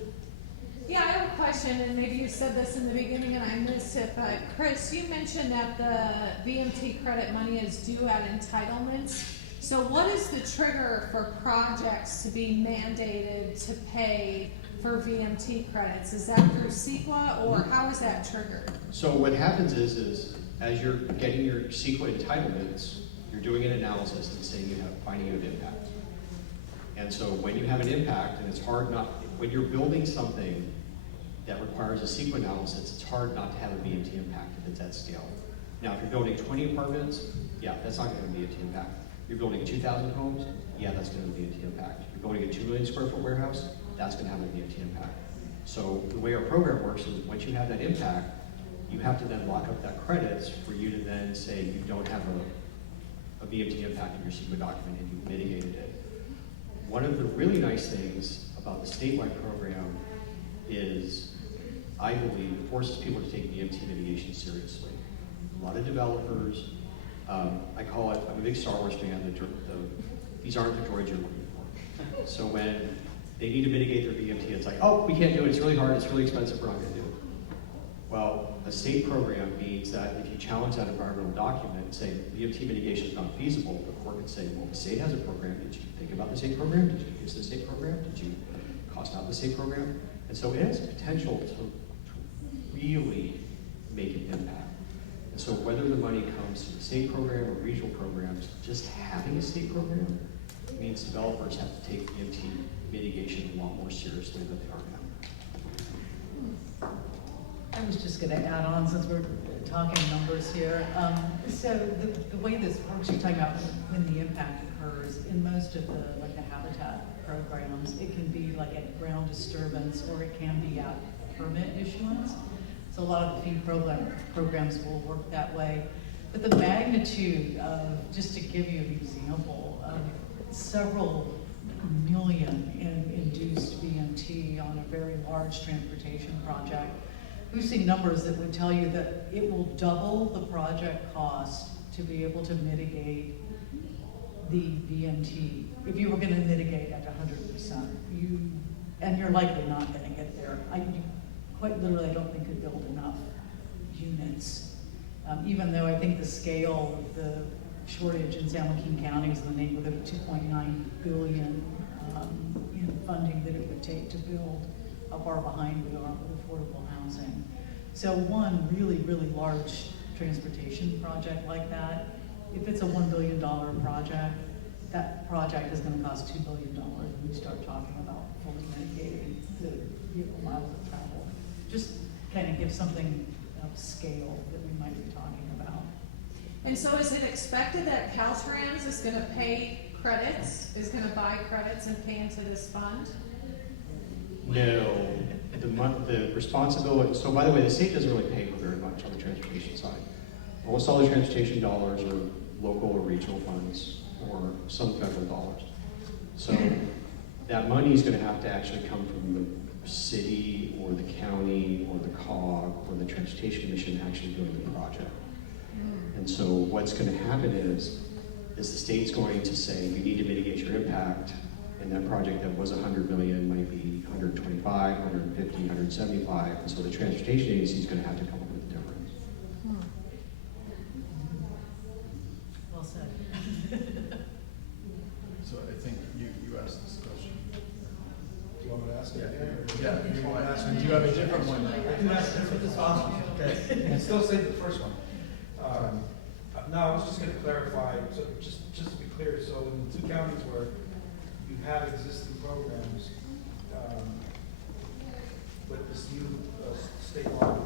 Yeah, I have a question, and maybe you said this in the beginning and I missed it, but Chris, you mentioned that the VMT credit money is due at entitlements. So what is the trigger for projects to be mandated to pay for VMT credits? Is that through CEQA, or how is that triggered? So what happens is as you're getting your CEQA entitlements, you're doing an analysis and saying you have finding an impact. And so when you have an impact, and it's hard not, when you're building something that requires a CEQA analysis, it's hard not to have a VMT impact if it's at scale. Now, if you're building 20 apartments, yeah, that's not going to be a VMT impact. You're building 2,000 homes, yeah, that's going to be a VMT impact. You're building a 2 million square foot warehouse, that's going to have a VMT impact. So the way our program works is once you have that impact, you have to then lock up that credits for you to then say you don't have a VMT impact in your CEQA document and you've mitigated it. One of the really nice things about the statewide program is, I believe, it forces people to take VMT mitigation seriously. A lot of developers, I call it, I'm a big Star Wars fan, these aren't the droids you're looking for. So when they need to mitigate their VMT, it's like, oh, we can't do it, it's really hard, it's really expensive, we're not gonna do it. Well, a state program means that if you challenge that environmental document and say VMT mitigation is not feasible, the court can say, well, the state has a program, did you think about the state program? Did you use the state program? Did you cost out the state program? And so it has potential to really make an impact. And so whether the money comes to the state program or regional programs, just having a state program means developers have to take VMT mitigation a lot more seriously than they are now. I was just gonna add on, since we're talking numbers here. So the way this works, you're talking about when the impact occurs, in most of the habitat programs, it can be like at ground disturbance, or it can be at permit issuance. So a lot of the fee programs will work that way. But the magnitude of, just to give you an example, of several million in induced VMT on a very large transportation project, we've seen numbers that would tell you that it will double the project cost to be able to mitigate the VMT. If you were going to mitigate at 100%, and you're likely not going to get there. Quite literally, I don't think could build enough units. Even though I think the scale of the shortage in San Joaquin County is in the neighborhood of $2.9 billion in funding that it would take to build how far behind we are with affordable housing. So one really, really large transportation project like that, if it's a $1 billion project, that project is going to cost $2 billion when we start talking about fully mitigating the vehicle miles of travel. Just kind of give something of scale that we might be talking about. And so is it expected that Caltrans is gonna pay credits, is gonna buy credits and pay into this fund? No, the responsibility, so by the way, the state doesn't really pay very much on the transportation side. Almost all the transportation dollars are local or regional funds or some federal dollars. So that money is going to have to actually come from the city or the county or the COG or the Transportation Commission actually doing the project. And so what's going to happen is the state's going to say, you need to mitigate your impact, and that project that was 100 million might be 125, 150, 175, and so the transportation agency is going to have to come up with the difference. Well said. So I think you asked this question. Do you want me to ask it again? Yeah, you want to ask, do you have a different one? I can ask different as possible. Okay, and still say the first one. No, I was just going to clarify, so just to be clear, so in the two counties where you have existing programs, with this new state law,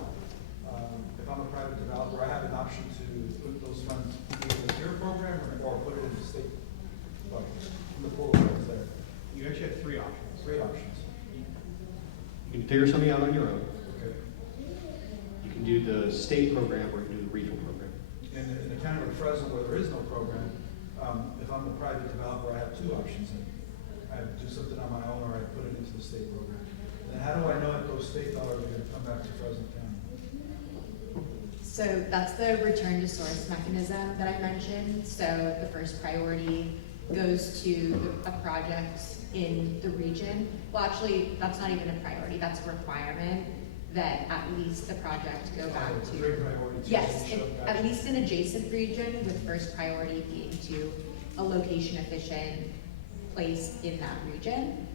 if I'm a private developer, I have an option to put those funds either in your program or put it in the state budget, in the pool of funds there. You actually have three options. Three options. You can figure something out on your own. Okay. You can do the state program or you can do the regional program. In the county of Fresno, where there is no program, if I'm a private developer, I have two options. I do something on my own, or I put it into the state program. And how do I know if those state dollars are going to come back to Fresno County? So that's the return to source mechanism that I mentioned. So the first priority goes to a project in the region. Well, actually, that's not even a priority, that's a requirement that at least the project go back It's a to. great priority. to Yes, show and back. at least an adjacent region, with first priority being to a location efficient place in that region.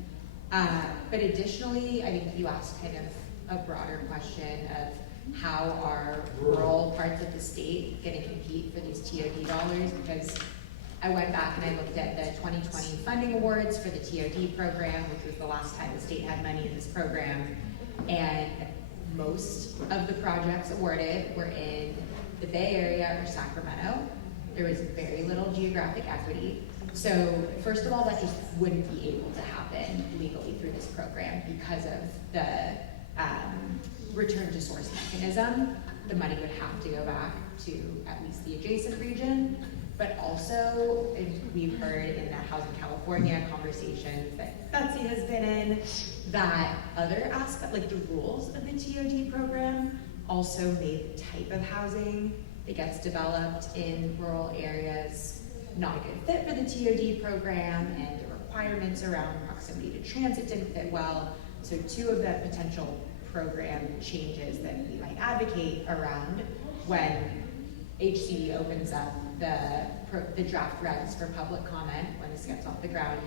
But additionally, I think you asked kind of a broader question of how are rural parts of the state gonna compete for these TOD dollars? Because I went back and I looked at the 2020 funding awards for the TOD program, which was the last time the state had money in this program. And most of the projects awarded were in the Bay Area or Sacramento. There was very little geographic equity. So first of all, that just wouldn't be able to happen legally through this program because of the return to source mechanism. The money would have to go back to at least the adjacent region. But also, we've heard in the Housing California conversations that Betsy has been in, that other aspect, like the rules of the TOD program, also made the type of housing that gets developed in rural areas not a good fit for the TOD program, and the requirements around proximity to transit didn't fit well. So two of the potential program changes that we might advocate around when HCD opens up the draft regs for public comment when this gets off the ground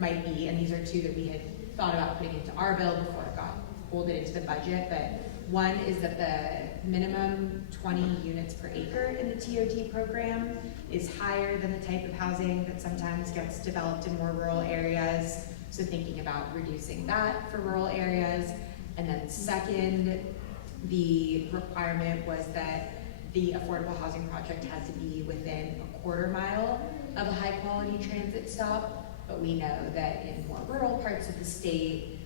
might be, and these are two that we had thought about putting into our bill before it got folded into the budget, but one is that the minimum 20 units per acre in the TOD program is higher than the type of housing that sometimes gets developed in more rural areas, so thinking about reducing that for rural areas. And then second, the requirement was that the affordable housing project had to be within a quarter mile of a high quality transit stop, but we know that in more rural parts of the state,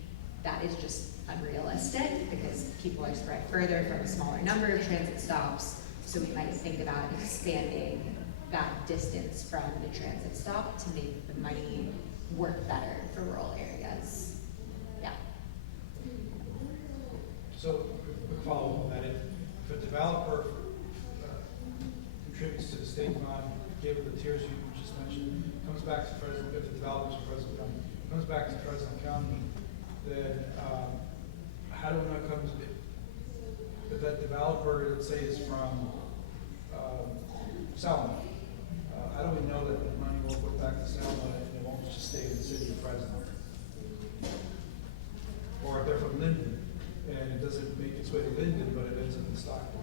that is just unrealistic because people are spread further from a smaller number of transit stops. So we might think about expanding that distance from the transit stop to make the money work better for rural areas. Yeah. So, quick follow-up on that, if a developer contributes to the state fund, gave it the tiers you just mentioned, comes back to Fresno, if the developer's from Fresno County, comes back to Fresno County, then how do we know it comes, if that developer, let's say, is from Selma, how do we know that the money will go back to Selma and it won't just stay in the city of Fresno? Or if they're from Linden, and it doesn't make its way to Linden, but it ends up in Stockton.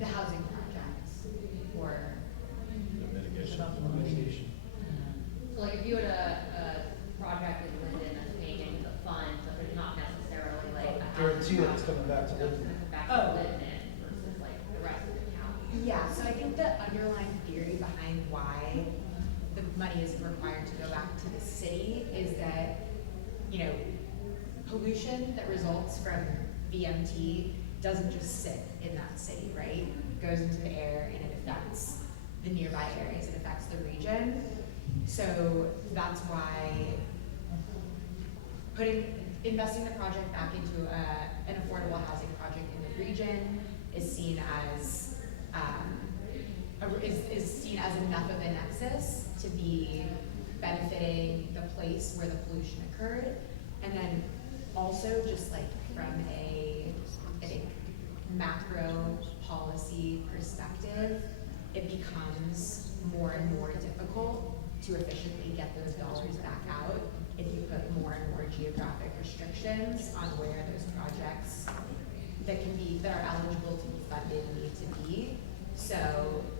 The housing projects or The mitigation. Mitigation. So like if you had a project in Linden that's paying into the fund, but there's not necessarily like a Guarantee that it's housing coming back to project Linden. that's back Oh. to Linden versus like the rest of the county. yeah, so I think the underlying theory behind why the money isn't required to go back to the city is that, you know, pollution that results from VMT doesn't just sit in that city, right? It goes into the air and it affects the nearby areas, it affects the region. So that's why investing the project back into an affordable housing project in the region is seen as is seen as enough of a nexus to be benefiting the place where the pollution occurred. And then also just like from a, I think, macro policy perspective, it becomes more and more difficult to efficiently get those dollars back out if you put more and more geographic restrictions on where those projects that are eligible to be funded need to be. So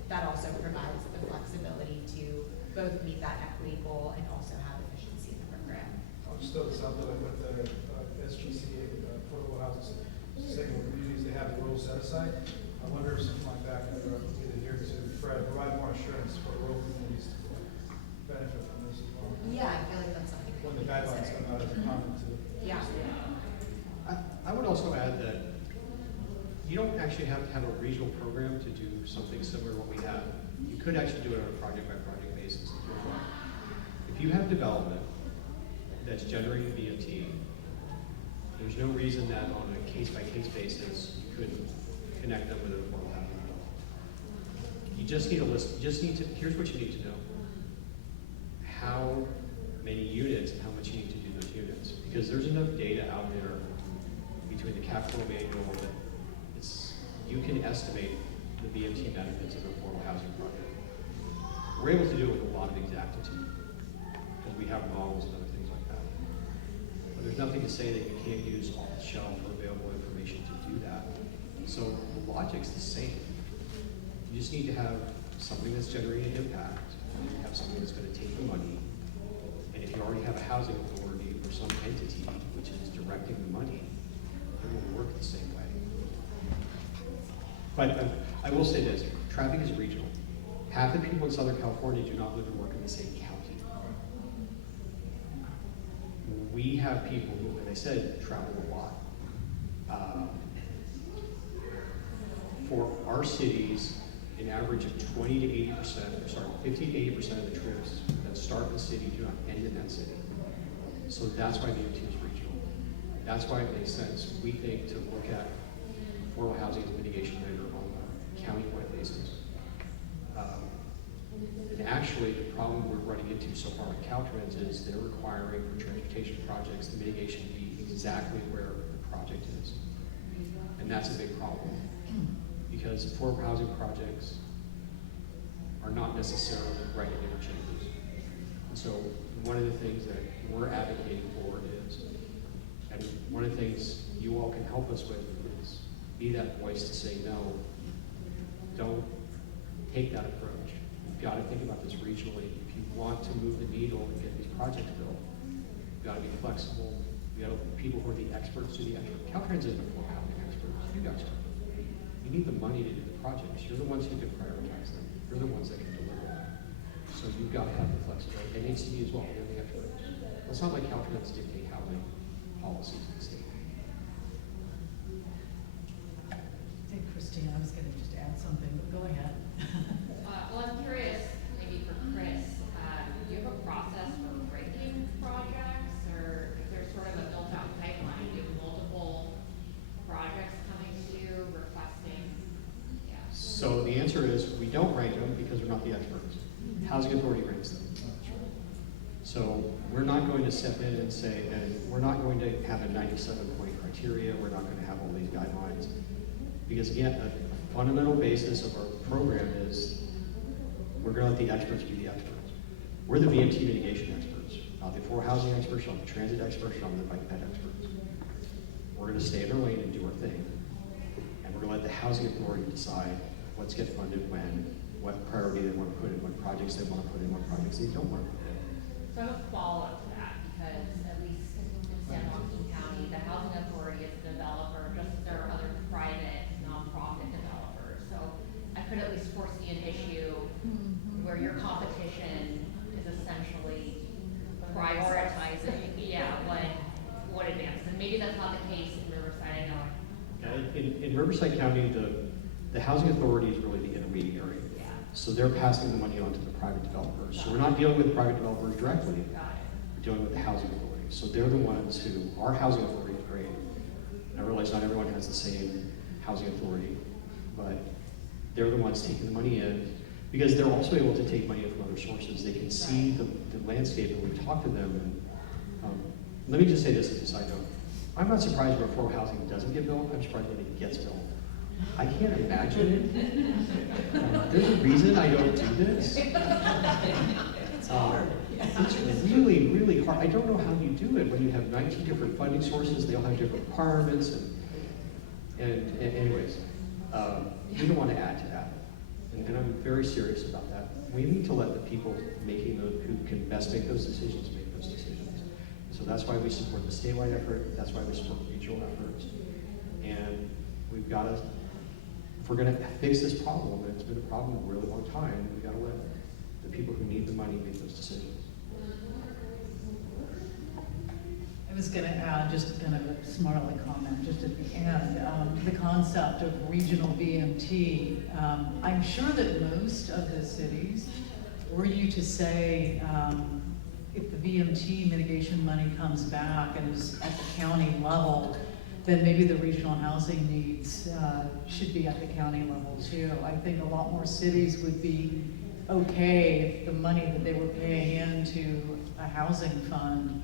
that also provides the flexibility to both meet that equity goal and also have efficiency in the program. I'll just throw this out there with the SGCA, affordable houses, sustainable communities, they have the rules set aside. I wonder if something like that could be adhered to, provide more assurance for rural communities to benefit from this as well. Yeah, I feel like that's something. When we the guidelines consider. come out as a comment to. Yeah. I would also add that you don't actually have to have a regional program to do something similar to what we have. You could actually do it on a project-by-project basis. If you have development that's generating VMT, there's no reason that on a case-by-case basis you couldn't connect them with an affordable housing You just need a list, here's what you need to know. How many units and how much you need to do those units. Because there's enough data out there between the capital manual that you can estimate the VMT benefits of an affordable housing project. We're able to do it with a lot of exactitude, because we have models and other things like that. But there's nothing to say that you can't use off-the-shelf or available information to do that. So the logic's the same. You just need to have something that's generating impact, and you have something that's going to take the money. And if you already have a housing authority or some entity which is directing the money, it will work the same way. But I will say this, traffic is regional. Half the people in Southern California do not live and work in the same county. We have people who, as I said, travel a lot. For our cities, an average of 20 to 80%, 50 to 80% of the trips that start in the city do not end in that city. So that's why VMT is regional. That's why it makes sense, we think, to look at affordable housing as a mitigation measure on a county-wide basis. And actually, the problem we're running into so far with Caltrans is they're requiring for transportation projects the mitigation be exactly where the project is. And that's a big problem, because affordable housing projects are not necessarily right at interchanges. And so one of the things that we're advocating for is, and one of the things you all can help us with is be that voice to say no. Don't take that approach. You've got to think about this regionally. If you want to move the needle and get these projects built, you've got to be flexible. You got to people who are the experts do the experts. Caltrans isn't affordable housing experts. You guys are. You need the money to do the projects. You're the ones who can prioritize them. You're the ones that can deliver them. So you've got to have the flexibility. And HCD as well. They're the experts. It's not like Caltrans dictate housing policies in the state. I think Christine, I was going to just add something, but go ahead. Well, I'm curious, maybe for Chris, do you have a process for ranking projects, or is there sort of a built-out pipeline? Do you have multiple projects coming to you requesting? Yeah. So the answer is we don't rank them because we're not the experts. Housing Authority ranks them. So we're not going to step in and say, and we're not going to have a 97-point criteria. We're not going to have all these guidelines. Because again, a fundamental basis of our program is we're going to let the experts be the experts. We're the VMT mitigation experts, not the affordable housing experts, not the transit experts, not the bike ped experts. We're going to stay in our lane and do our thing. And we're going to let the housing authority decide what's get funded when, what priority they want to put in, what projects they want to put in, what projects they don't want to put in. So I have a follow-up to that, because at least in San Joaquin County, the housing authority is a developer, just as there are other private nonprofit developers. So I could at least foresee an issue where your competition is essentially prioritizing, what advances. And maybe that's not the case in Riverside, I know. In Riverside County, the housing authority is really the intermediary. Yeah. So they're passing the money on to the private developers. So we're not dealing with private developers directly. Got it. We're dealing with the housing authority. So they're the ones who, our housing authority is great. And I realize not everyone has the same housing authority, but they're the ones taking the money in, because they're also able to take money in from other sources. They can see the landscape, and we talk to them. And let me just say this as a side note. I'm not surprised when affordable housing doesn't get built. I'm surprised when it gets built. I can't imagine it. There's a reason I don't do this. It's hard. It's really, really hard. I don't know how you do it when you have 19 different funding sources. They all have different requirements. And anyways, we don't want to add to that. And I'm very serious about that. We need to let the people who can best make those decisions make those decisions. So that's why we support the statewide effort. That's why we support regional efforts. And we've got to, if we're going to fix this problem, and it's been a problem a really long time, we've got to let the people who need the money make those decisions. I was going to add just kind of a smart aleck comment just at the end. The concept of regional VMT. I'm sure that most of the cities, were you to say, if the VMT mitigation money comes back and is at the county level, then maybe the regional housing needs should be at the county level too. I think a lot more cities would be okay if the money that they were paying into a housing fund,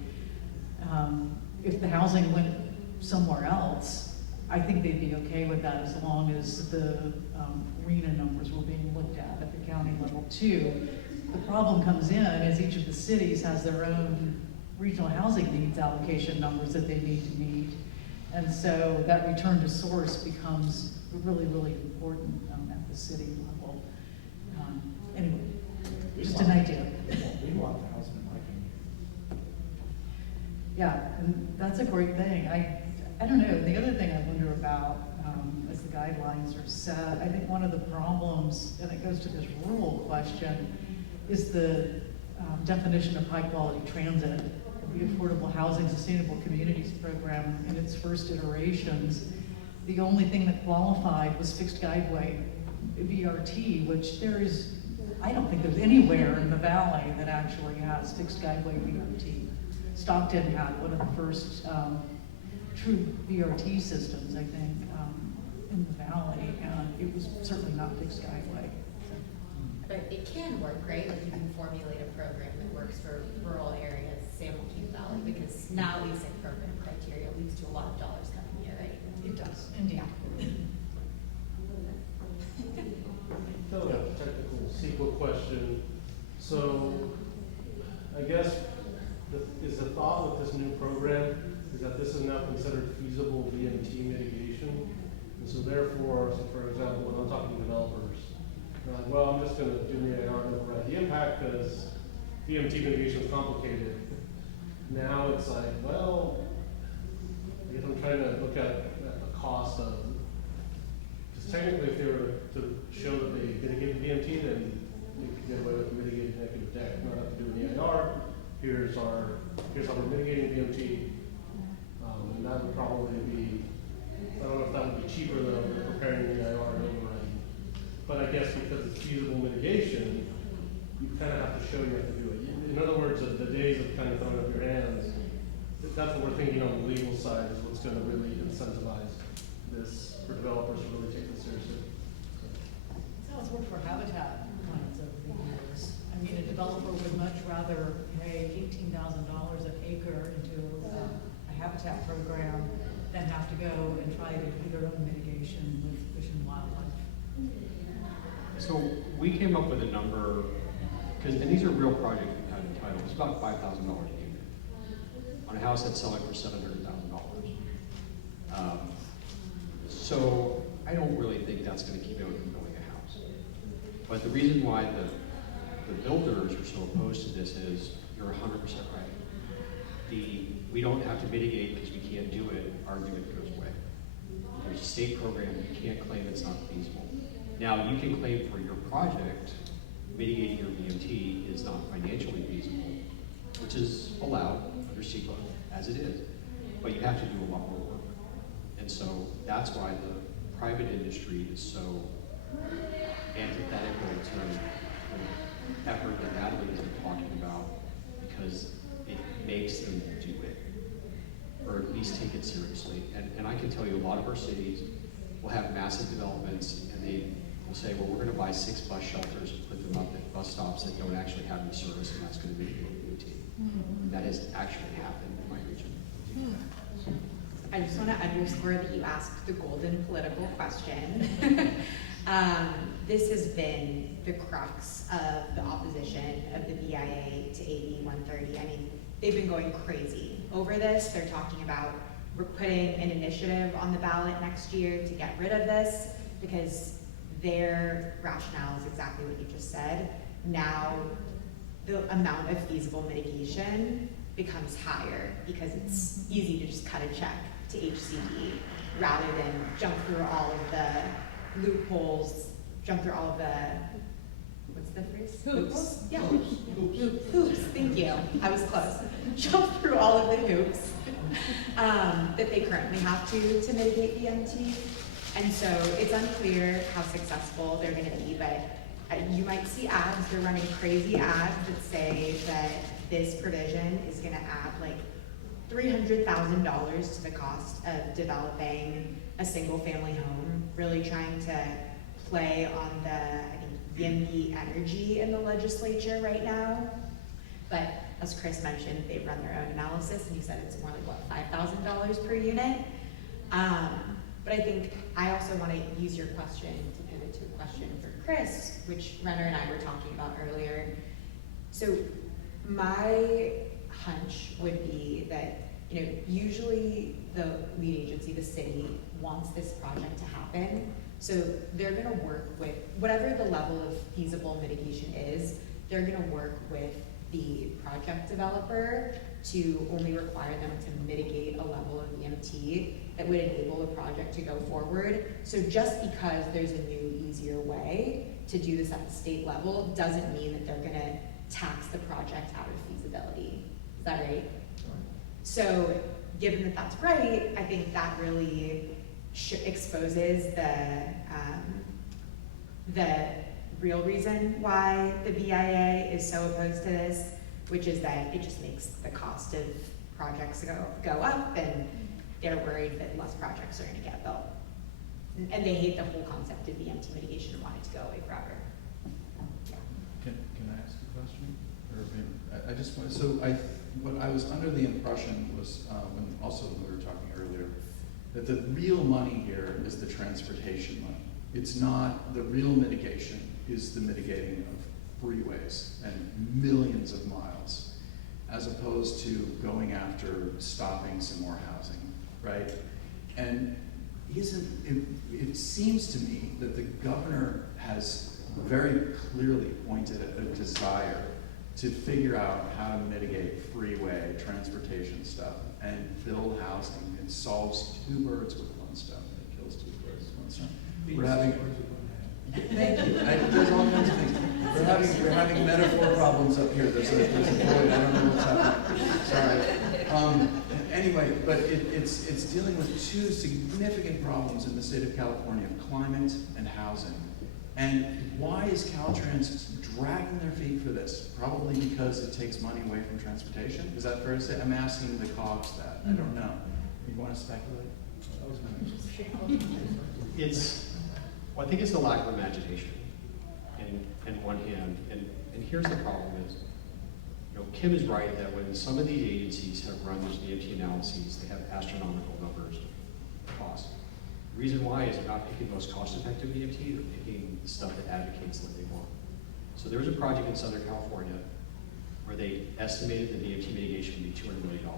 if the housing went somewhere else, I think they'd be okay with that as long as the RENA numbers were being looked at the county level too. The problem comes in is each of the cities has their own regional housing needs allocation numbers that they need to meet. And so that return to source becomes really, really important at the city level. Anyway, just an idea. We want the housing in my community. Yeah, and that's a great thing. I don't know, the other thing I wonder about, as the guidelines are set, I think one of the problems, and it goes to this rural question, is the definition of high-quality transit. The Affordable Housing Sustainable Communities Program, in its first iterations, the only thing that qualified was fixed guideway, VRT, which there is, I don't think there's anywhere in the valley that actually has fixed guideway VRT. Stockton had one of the first true VRT systems, I think, in the valley, and it was certainly not fixed guideway. But it can work, right? Like you can formulate a program that works for rural areas, San Joaquin Valley, because now these like program criteria leads to a lot of dollars coming here, right? It does, indeed. Kind of a technical sequel question. So, I guess, is the thought with this new program is that this is now considered feasible VMT mitigation? And so therefore, so for example, when I'm talking to developers, they're like, well, I'm just gonna do the AR and override the impact because VMT mitigation is complicated. Now it's like, well, I guess I'm trying to look at the cost of, because technically if they were to show that they mitigate VMT, then we could get away with mitigating negative deck, not have to do an EIR. Here's how we're mitigating VMT. And that would probably be, I don't know if that would be cheaper than preparing the EIR and overriding. But I guess because it's feasible mitigation, you kind of have to show you have to do it. In other words, the days of kind of throwing up your hands, that's what we're thinking on the legal side is what's going to really incentivize this for developers to really take this seriously. That's how it's worked for habitat plans over the years. I mean, a developer would much rather pay $18,000 an acre into a habitat program than have to go and try to do their own mitigation with fish and wildlife. So we came up with a number, and these are real projects we've had entitled, it's about $5,000 a unit on a house that's selling for $700,000. So I don't really think that's going to keep anyone from building a house. But the reason why the builders are so opposed to this is you're 100% right. We don't have to mitigate because we can't do it, argument goes away. There's a state program, you can't claim it's not feasible. Now, you can claim for your project, mitigating your VMT is not financially feasible, which is allowed under CEQA, as it is. But you have to do a lot more work. And so that's why the private industry is so antithetical to the effort that Natalie has been talking about, because it makes them do it, or at least take it seriously. And I can tell you a lot of our cities will have massive developments, and they will say, well, we're going to buy 6 bus shelters and put them up at bus stops that don't actually have any service, and that's going to make it VMT. Mm-hmm. That has actually happened in my region. I just want to underscore that you asked the golden political question. This has been the crux of the opposition of the BIA to AB 130. I mean, they've been going crazy over this. They're talking about we're putting an initiative on the ballot next year to get rid of this because their rationale is exactly what you just said. Now, the amount of feasible mitigation becomes higher because it's easy to just cut a check to HCD rather than jump through all of the loopholes, jump through all of the, what's the phrase? Hoops. Yeah. Hoops, thank you. I was close. Jump through all of the hoops that they currently have to mitigate VMT. And so it's unclear how successful they're gonna be, but you might see ads, they're running crazy ads that say that this provision is gonna add like $300,000 to the cost of developing a single-family home, really trying to play on the, I think, VMT energy in the legislature right now. But as Chris mentioned, they run their own analysis, and he said it's more like, what, $5,000 per unit? But I think I also want to use your question to pivot to a question for Chris, which Renner and I were talking about earlier. So my hunch would be that, you know, usually the lead agency, the city, wants this project to happen. So they're gonna work with, whatever the level of feasible mitigation is, they're gonna work with the project developer to only require them to mitigate a level of VMT that would enable the project to go forward. So just because there's a new, easier way to do this at the state level doesn't mean that they're gonna tax the project out of feasibility. Is that right? So given that that's right, I think that really exposes the real reason why the BIA is so opposed to this, which is that it just makes the cost of projects go up, and they're worried that less projects are gonna get built. And they hate the whole concept of VMT mitigation and want it to go away forever. Yeah. Can I ask a question? Or maybe, I just want, so what I was under the impression was, when we were talking earlier, that the real money here is the transportation money. It's not, the real mitigation is the mitigating of freeways and millions of miles, as opposed to going after stopping some more housing, right? And it seems to me that the governor has very clearly pointed at a desire to figure out how to mitigate freeway, transportation stuff, and build housing. It solves two birds with one stone. It kills two birds with one stone. We're having, thank you. There's all kinds of things. We're having metaphor problems up here. There's a void. I don't know what's happening. Sorry. Anyway, but it's dealing with two significant problems in the state of California: climate and housing. And why is Caltrans dragging their feet for this? Probably because it takes money away from transportation. Is that fair to say? I'm asking the cogs that. I don't know. You want to speculate? Well, I think it's the lack of imagination in one hand, and here's the problem is, you know, Kim is right that when some of these agencies have run those VMT analyses, they have astronomical numbers of costs. The reason why is they're not picking the most cost-effective VMT, they're picking the stuff that advocates what they want. So there was a project in Southern California where they estimated the VMT mitigation would be $200 million.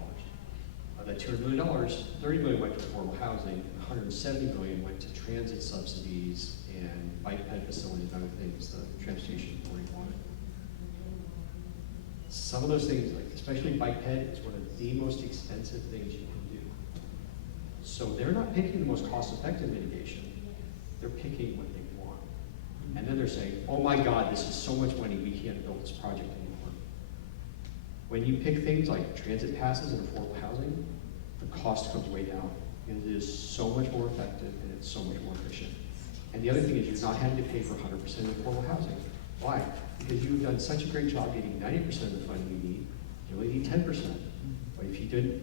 Of that $200 million, $30 million went to affordable housing, $170 million went to transit subsidies and bike ped facilities and other things the transportation authority wanted. Some of those things, like especially bike ped, is one of the most expensive things you can do. So they're not picking the most cost-effective mitigation, they're picking what they want. And then they're saying, oh my God, this is so much money, we can't build this project anymore. When you pick things like transit passes and affordable housing, the cost comes way down. And it is so much more effective and it's so much more efficient. And the other thing is you're not having to pay for 100% of affordable housing. Why? Because you've done such a great job getting 90% of the funding you need, you only need 10%. But if you didn't,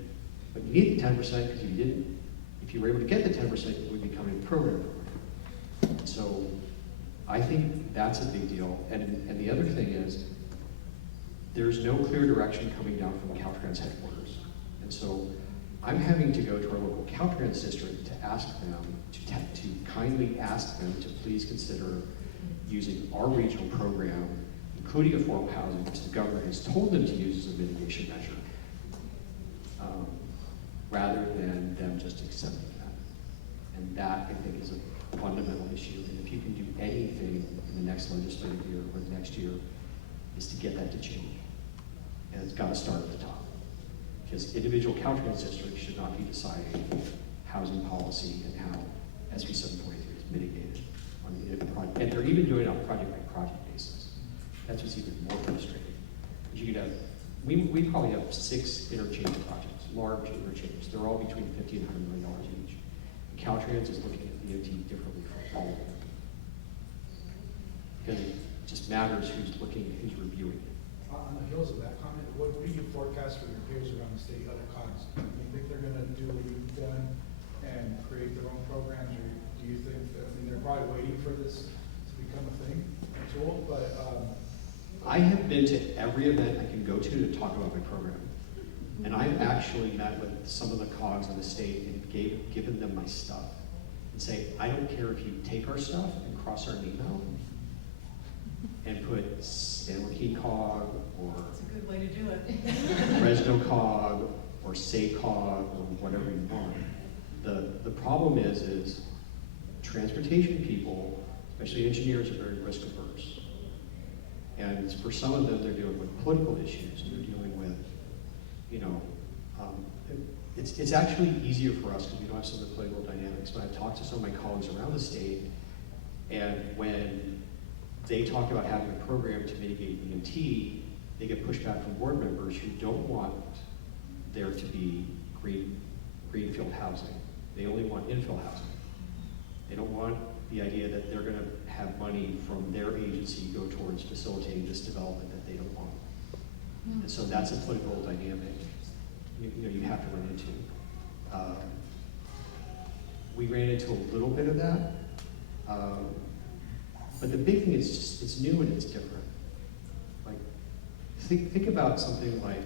but you need the 10% because you didn't, if you were able to get the 10%, it would become a program. So I think that's a big deal. And the other thing is, there's no clear direction coming down from Caltrans headquarters. And so I'm having to go to our local Caltrans district to ask them, to kindly ask them to please consider using our regional program, including affordable housing, which the governor has told them to use as a mitigation measure, rather than them just accepting that. And that, I think, is a fundamental issue. And if you can do anything in the next legislative year or the next year, is to get that to change. And it's got to start at the top. Because individual Caltrans districts should not be deciding housing policy and how SB 743 is mitigated on the individual project. And they're even doing it on a project-by-project basis. That's what's even more frustrating. You could have, we probably have 6 interchange projects, large interchanges. They're all between $50 and $100 million each. And Caltrans is looking at VMT differently for all of them. Because it just matters who's reviewing it. On the heels of that comment, what do you forecast for your peers around the state, other COGs? Do you think they're gonna do what you've done and create their own programs, or do you think that, I mean, they're probably waiting for this to become a thing, a tool, but, I have been to every event I can go to talk about my program. And I've actually met with some of the COGs in the state and given them my stuff. And say, I don't care if you take our stuff and cross our name out and put San Joaquin COG or It's a good way to do it. Fresno COG or Say COG or whatever you want. The problem is transportation people, especially engineers, are very risk averse. And for some of them, they're dealing with political issues, and they're dealing with, you know, it's actually easier for us because we don't have some of the political dynamics, but I've talked to some of my colleagues around the state, and when they talk about having a program to mitigate VMT, they get pushback from board members who don't want there to be greenfield housing. They only want infill housing. They don't want the idea that they're gonna have money from their agency go towards facilitating this development that they don't want. And so that's a political dynamic you have to run into. We ran into a little bit of that, but the big thing is just, it's new and it's different. Like, think about something like,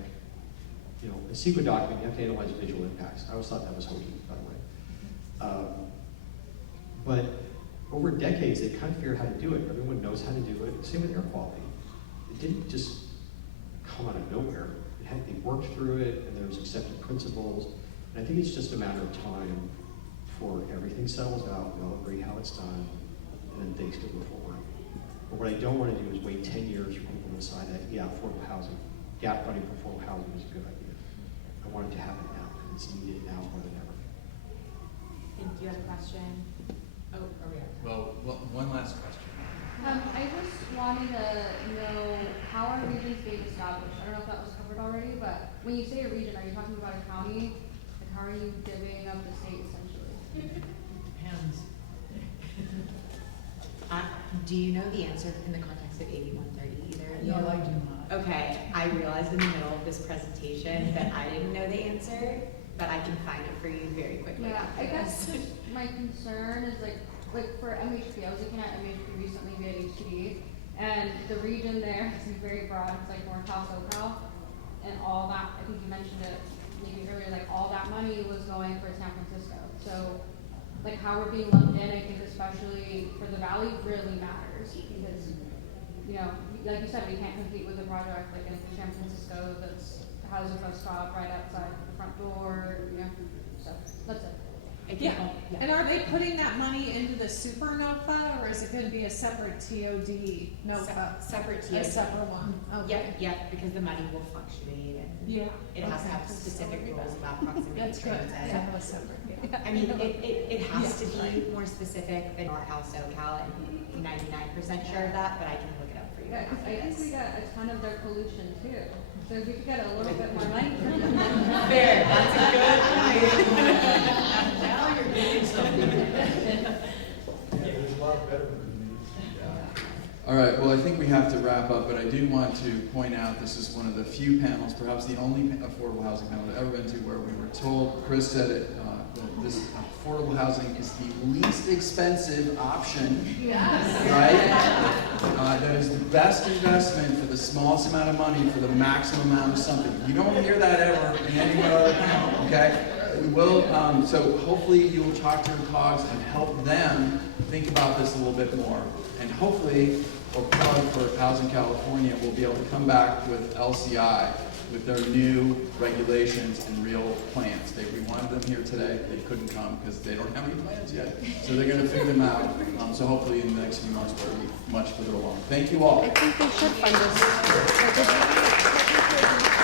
you know, a secret document, you have to analyze visual impacts. I always thought that was hokey, by the way. But over decades, they kind of figured out how to do it. Everyone knows how to do it. Same with air quality. It didn't just come out of nowhere. They worked through it, and there's accepted principles. And I think it's just a matter of time before everything settles out, we all agree how it's done, and then things can move forward. But what I don't want to do is wait 10 years for people to decide that, yeah, affordable housing, gap funding for affordable housing is a good idea. I want it to happen now, because it's needed now more than ever. I think you had a question. Oh, are we on? Well, one last question. I just wanted to know how are regions being established? I don't know if that was covered already, but when you say a region, are you talking about a county? Like, how are you divvying up the state essentially? Depends. Do you know the answer in the context of AB 130 either? of you? No, I do not. Okay, I realized in the middle of this presentation that I didn't know the answer, but I can find it for you very quickly. Yeah, after I guess this. just my concern is like for MHP, I was looking at MHP recently via HCD, and the region there is very broad. It's like North South SoCal, and all that. I think you mentioned it maybe earlier. Like all that money was going for San Francisco. So, like how we're being lumped in, I think especially for the Valley really matters because, you know, like you said, we can't compete with a project like in San Francisco that's has a bus stop right outside the front door. You know, so that's it. Yeah, and are they putting that money into the super NOFA, or is it gonna be a separate TOD NOFA? Separate A TOD. separate one, okay. Yep, because the money will fluctuate and Yeah. it has to okay. have specific rules about proximity That's good, transit. to have a separate, yeah. I mean, it has to Yeah. be more specific than North Cal SoCal, and 99% sure of that, but I can look it up for you. Yeah, 'cause I think we got a ton of their pollution too. So if we could get a little bit more money. Fair, that's a good point. Now you're getting something. yeah, there's a lot of better than All right, well, I think we have to wrap up, but I do want to point out this is one of the few panels, perhaps the only affordable housing panel I've ever been to, where we were told, Chris said it, that this affordable housing is the least expensive option. Yes. Right? That is the best investment for the smallest amount of money for the maximum amount of something. You don't hear that ever in any other panel, okay? We will, so hopefully you will talk to your COGs and help them think about this a little bit more. And hopefully, or plug for Housing California, will be able to come back with LCI, with their new regulations and real plans. We wanted them here today. They couldn't come because they don't have any plans yet. So they're going to figure them out. So hopefully in the next few months we'll be much further along. Thank you all. I think they should fund us.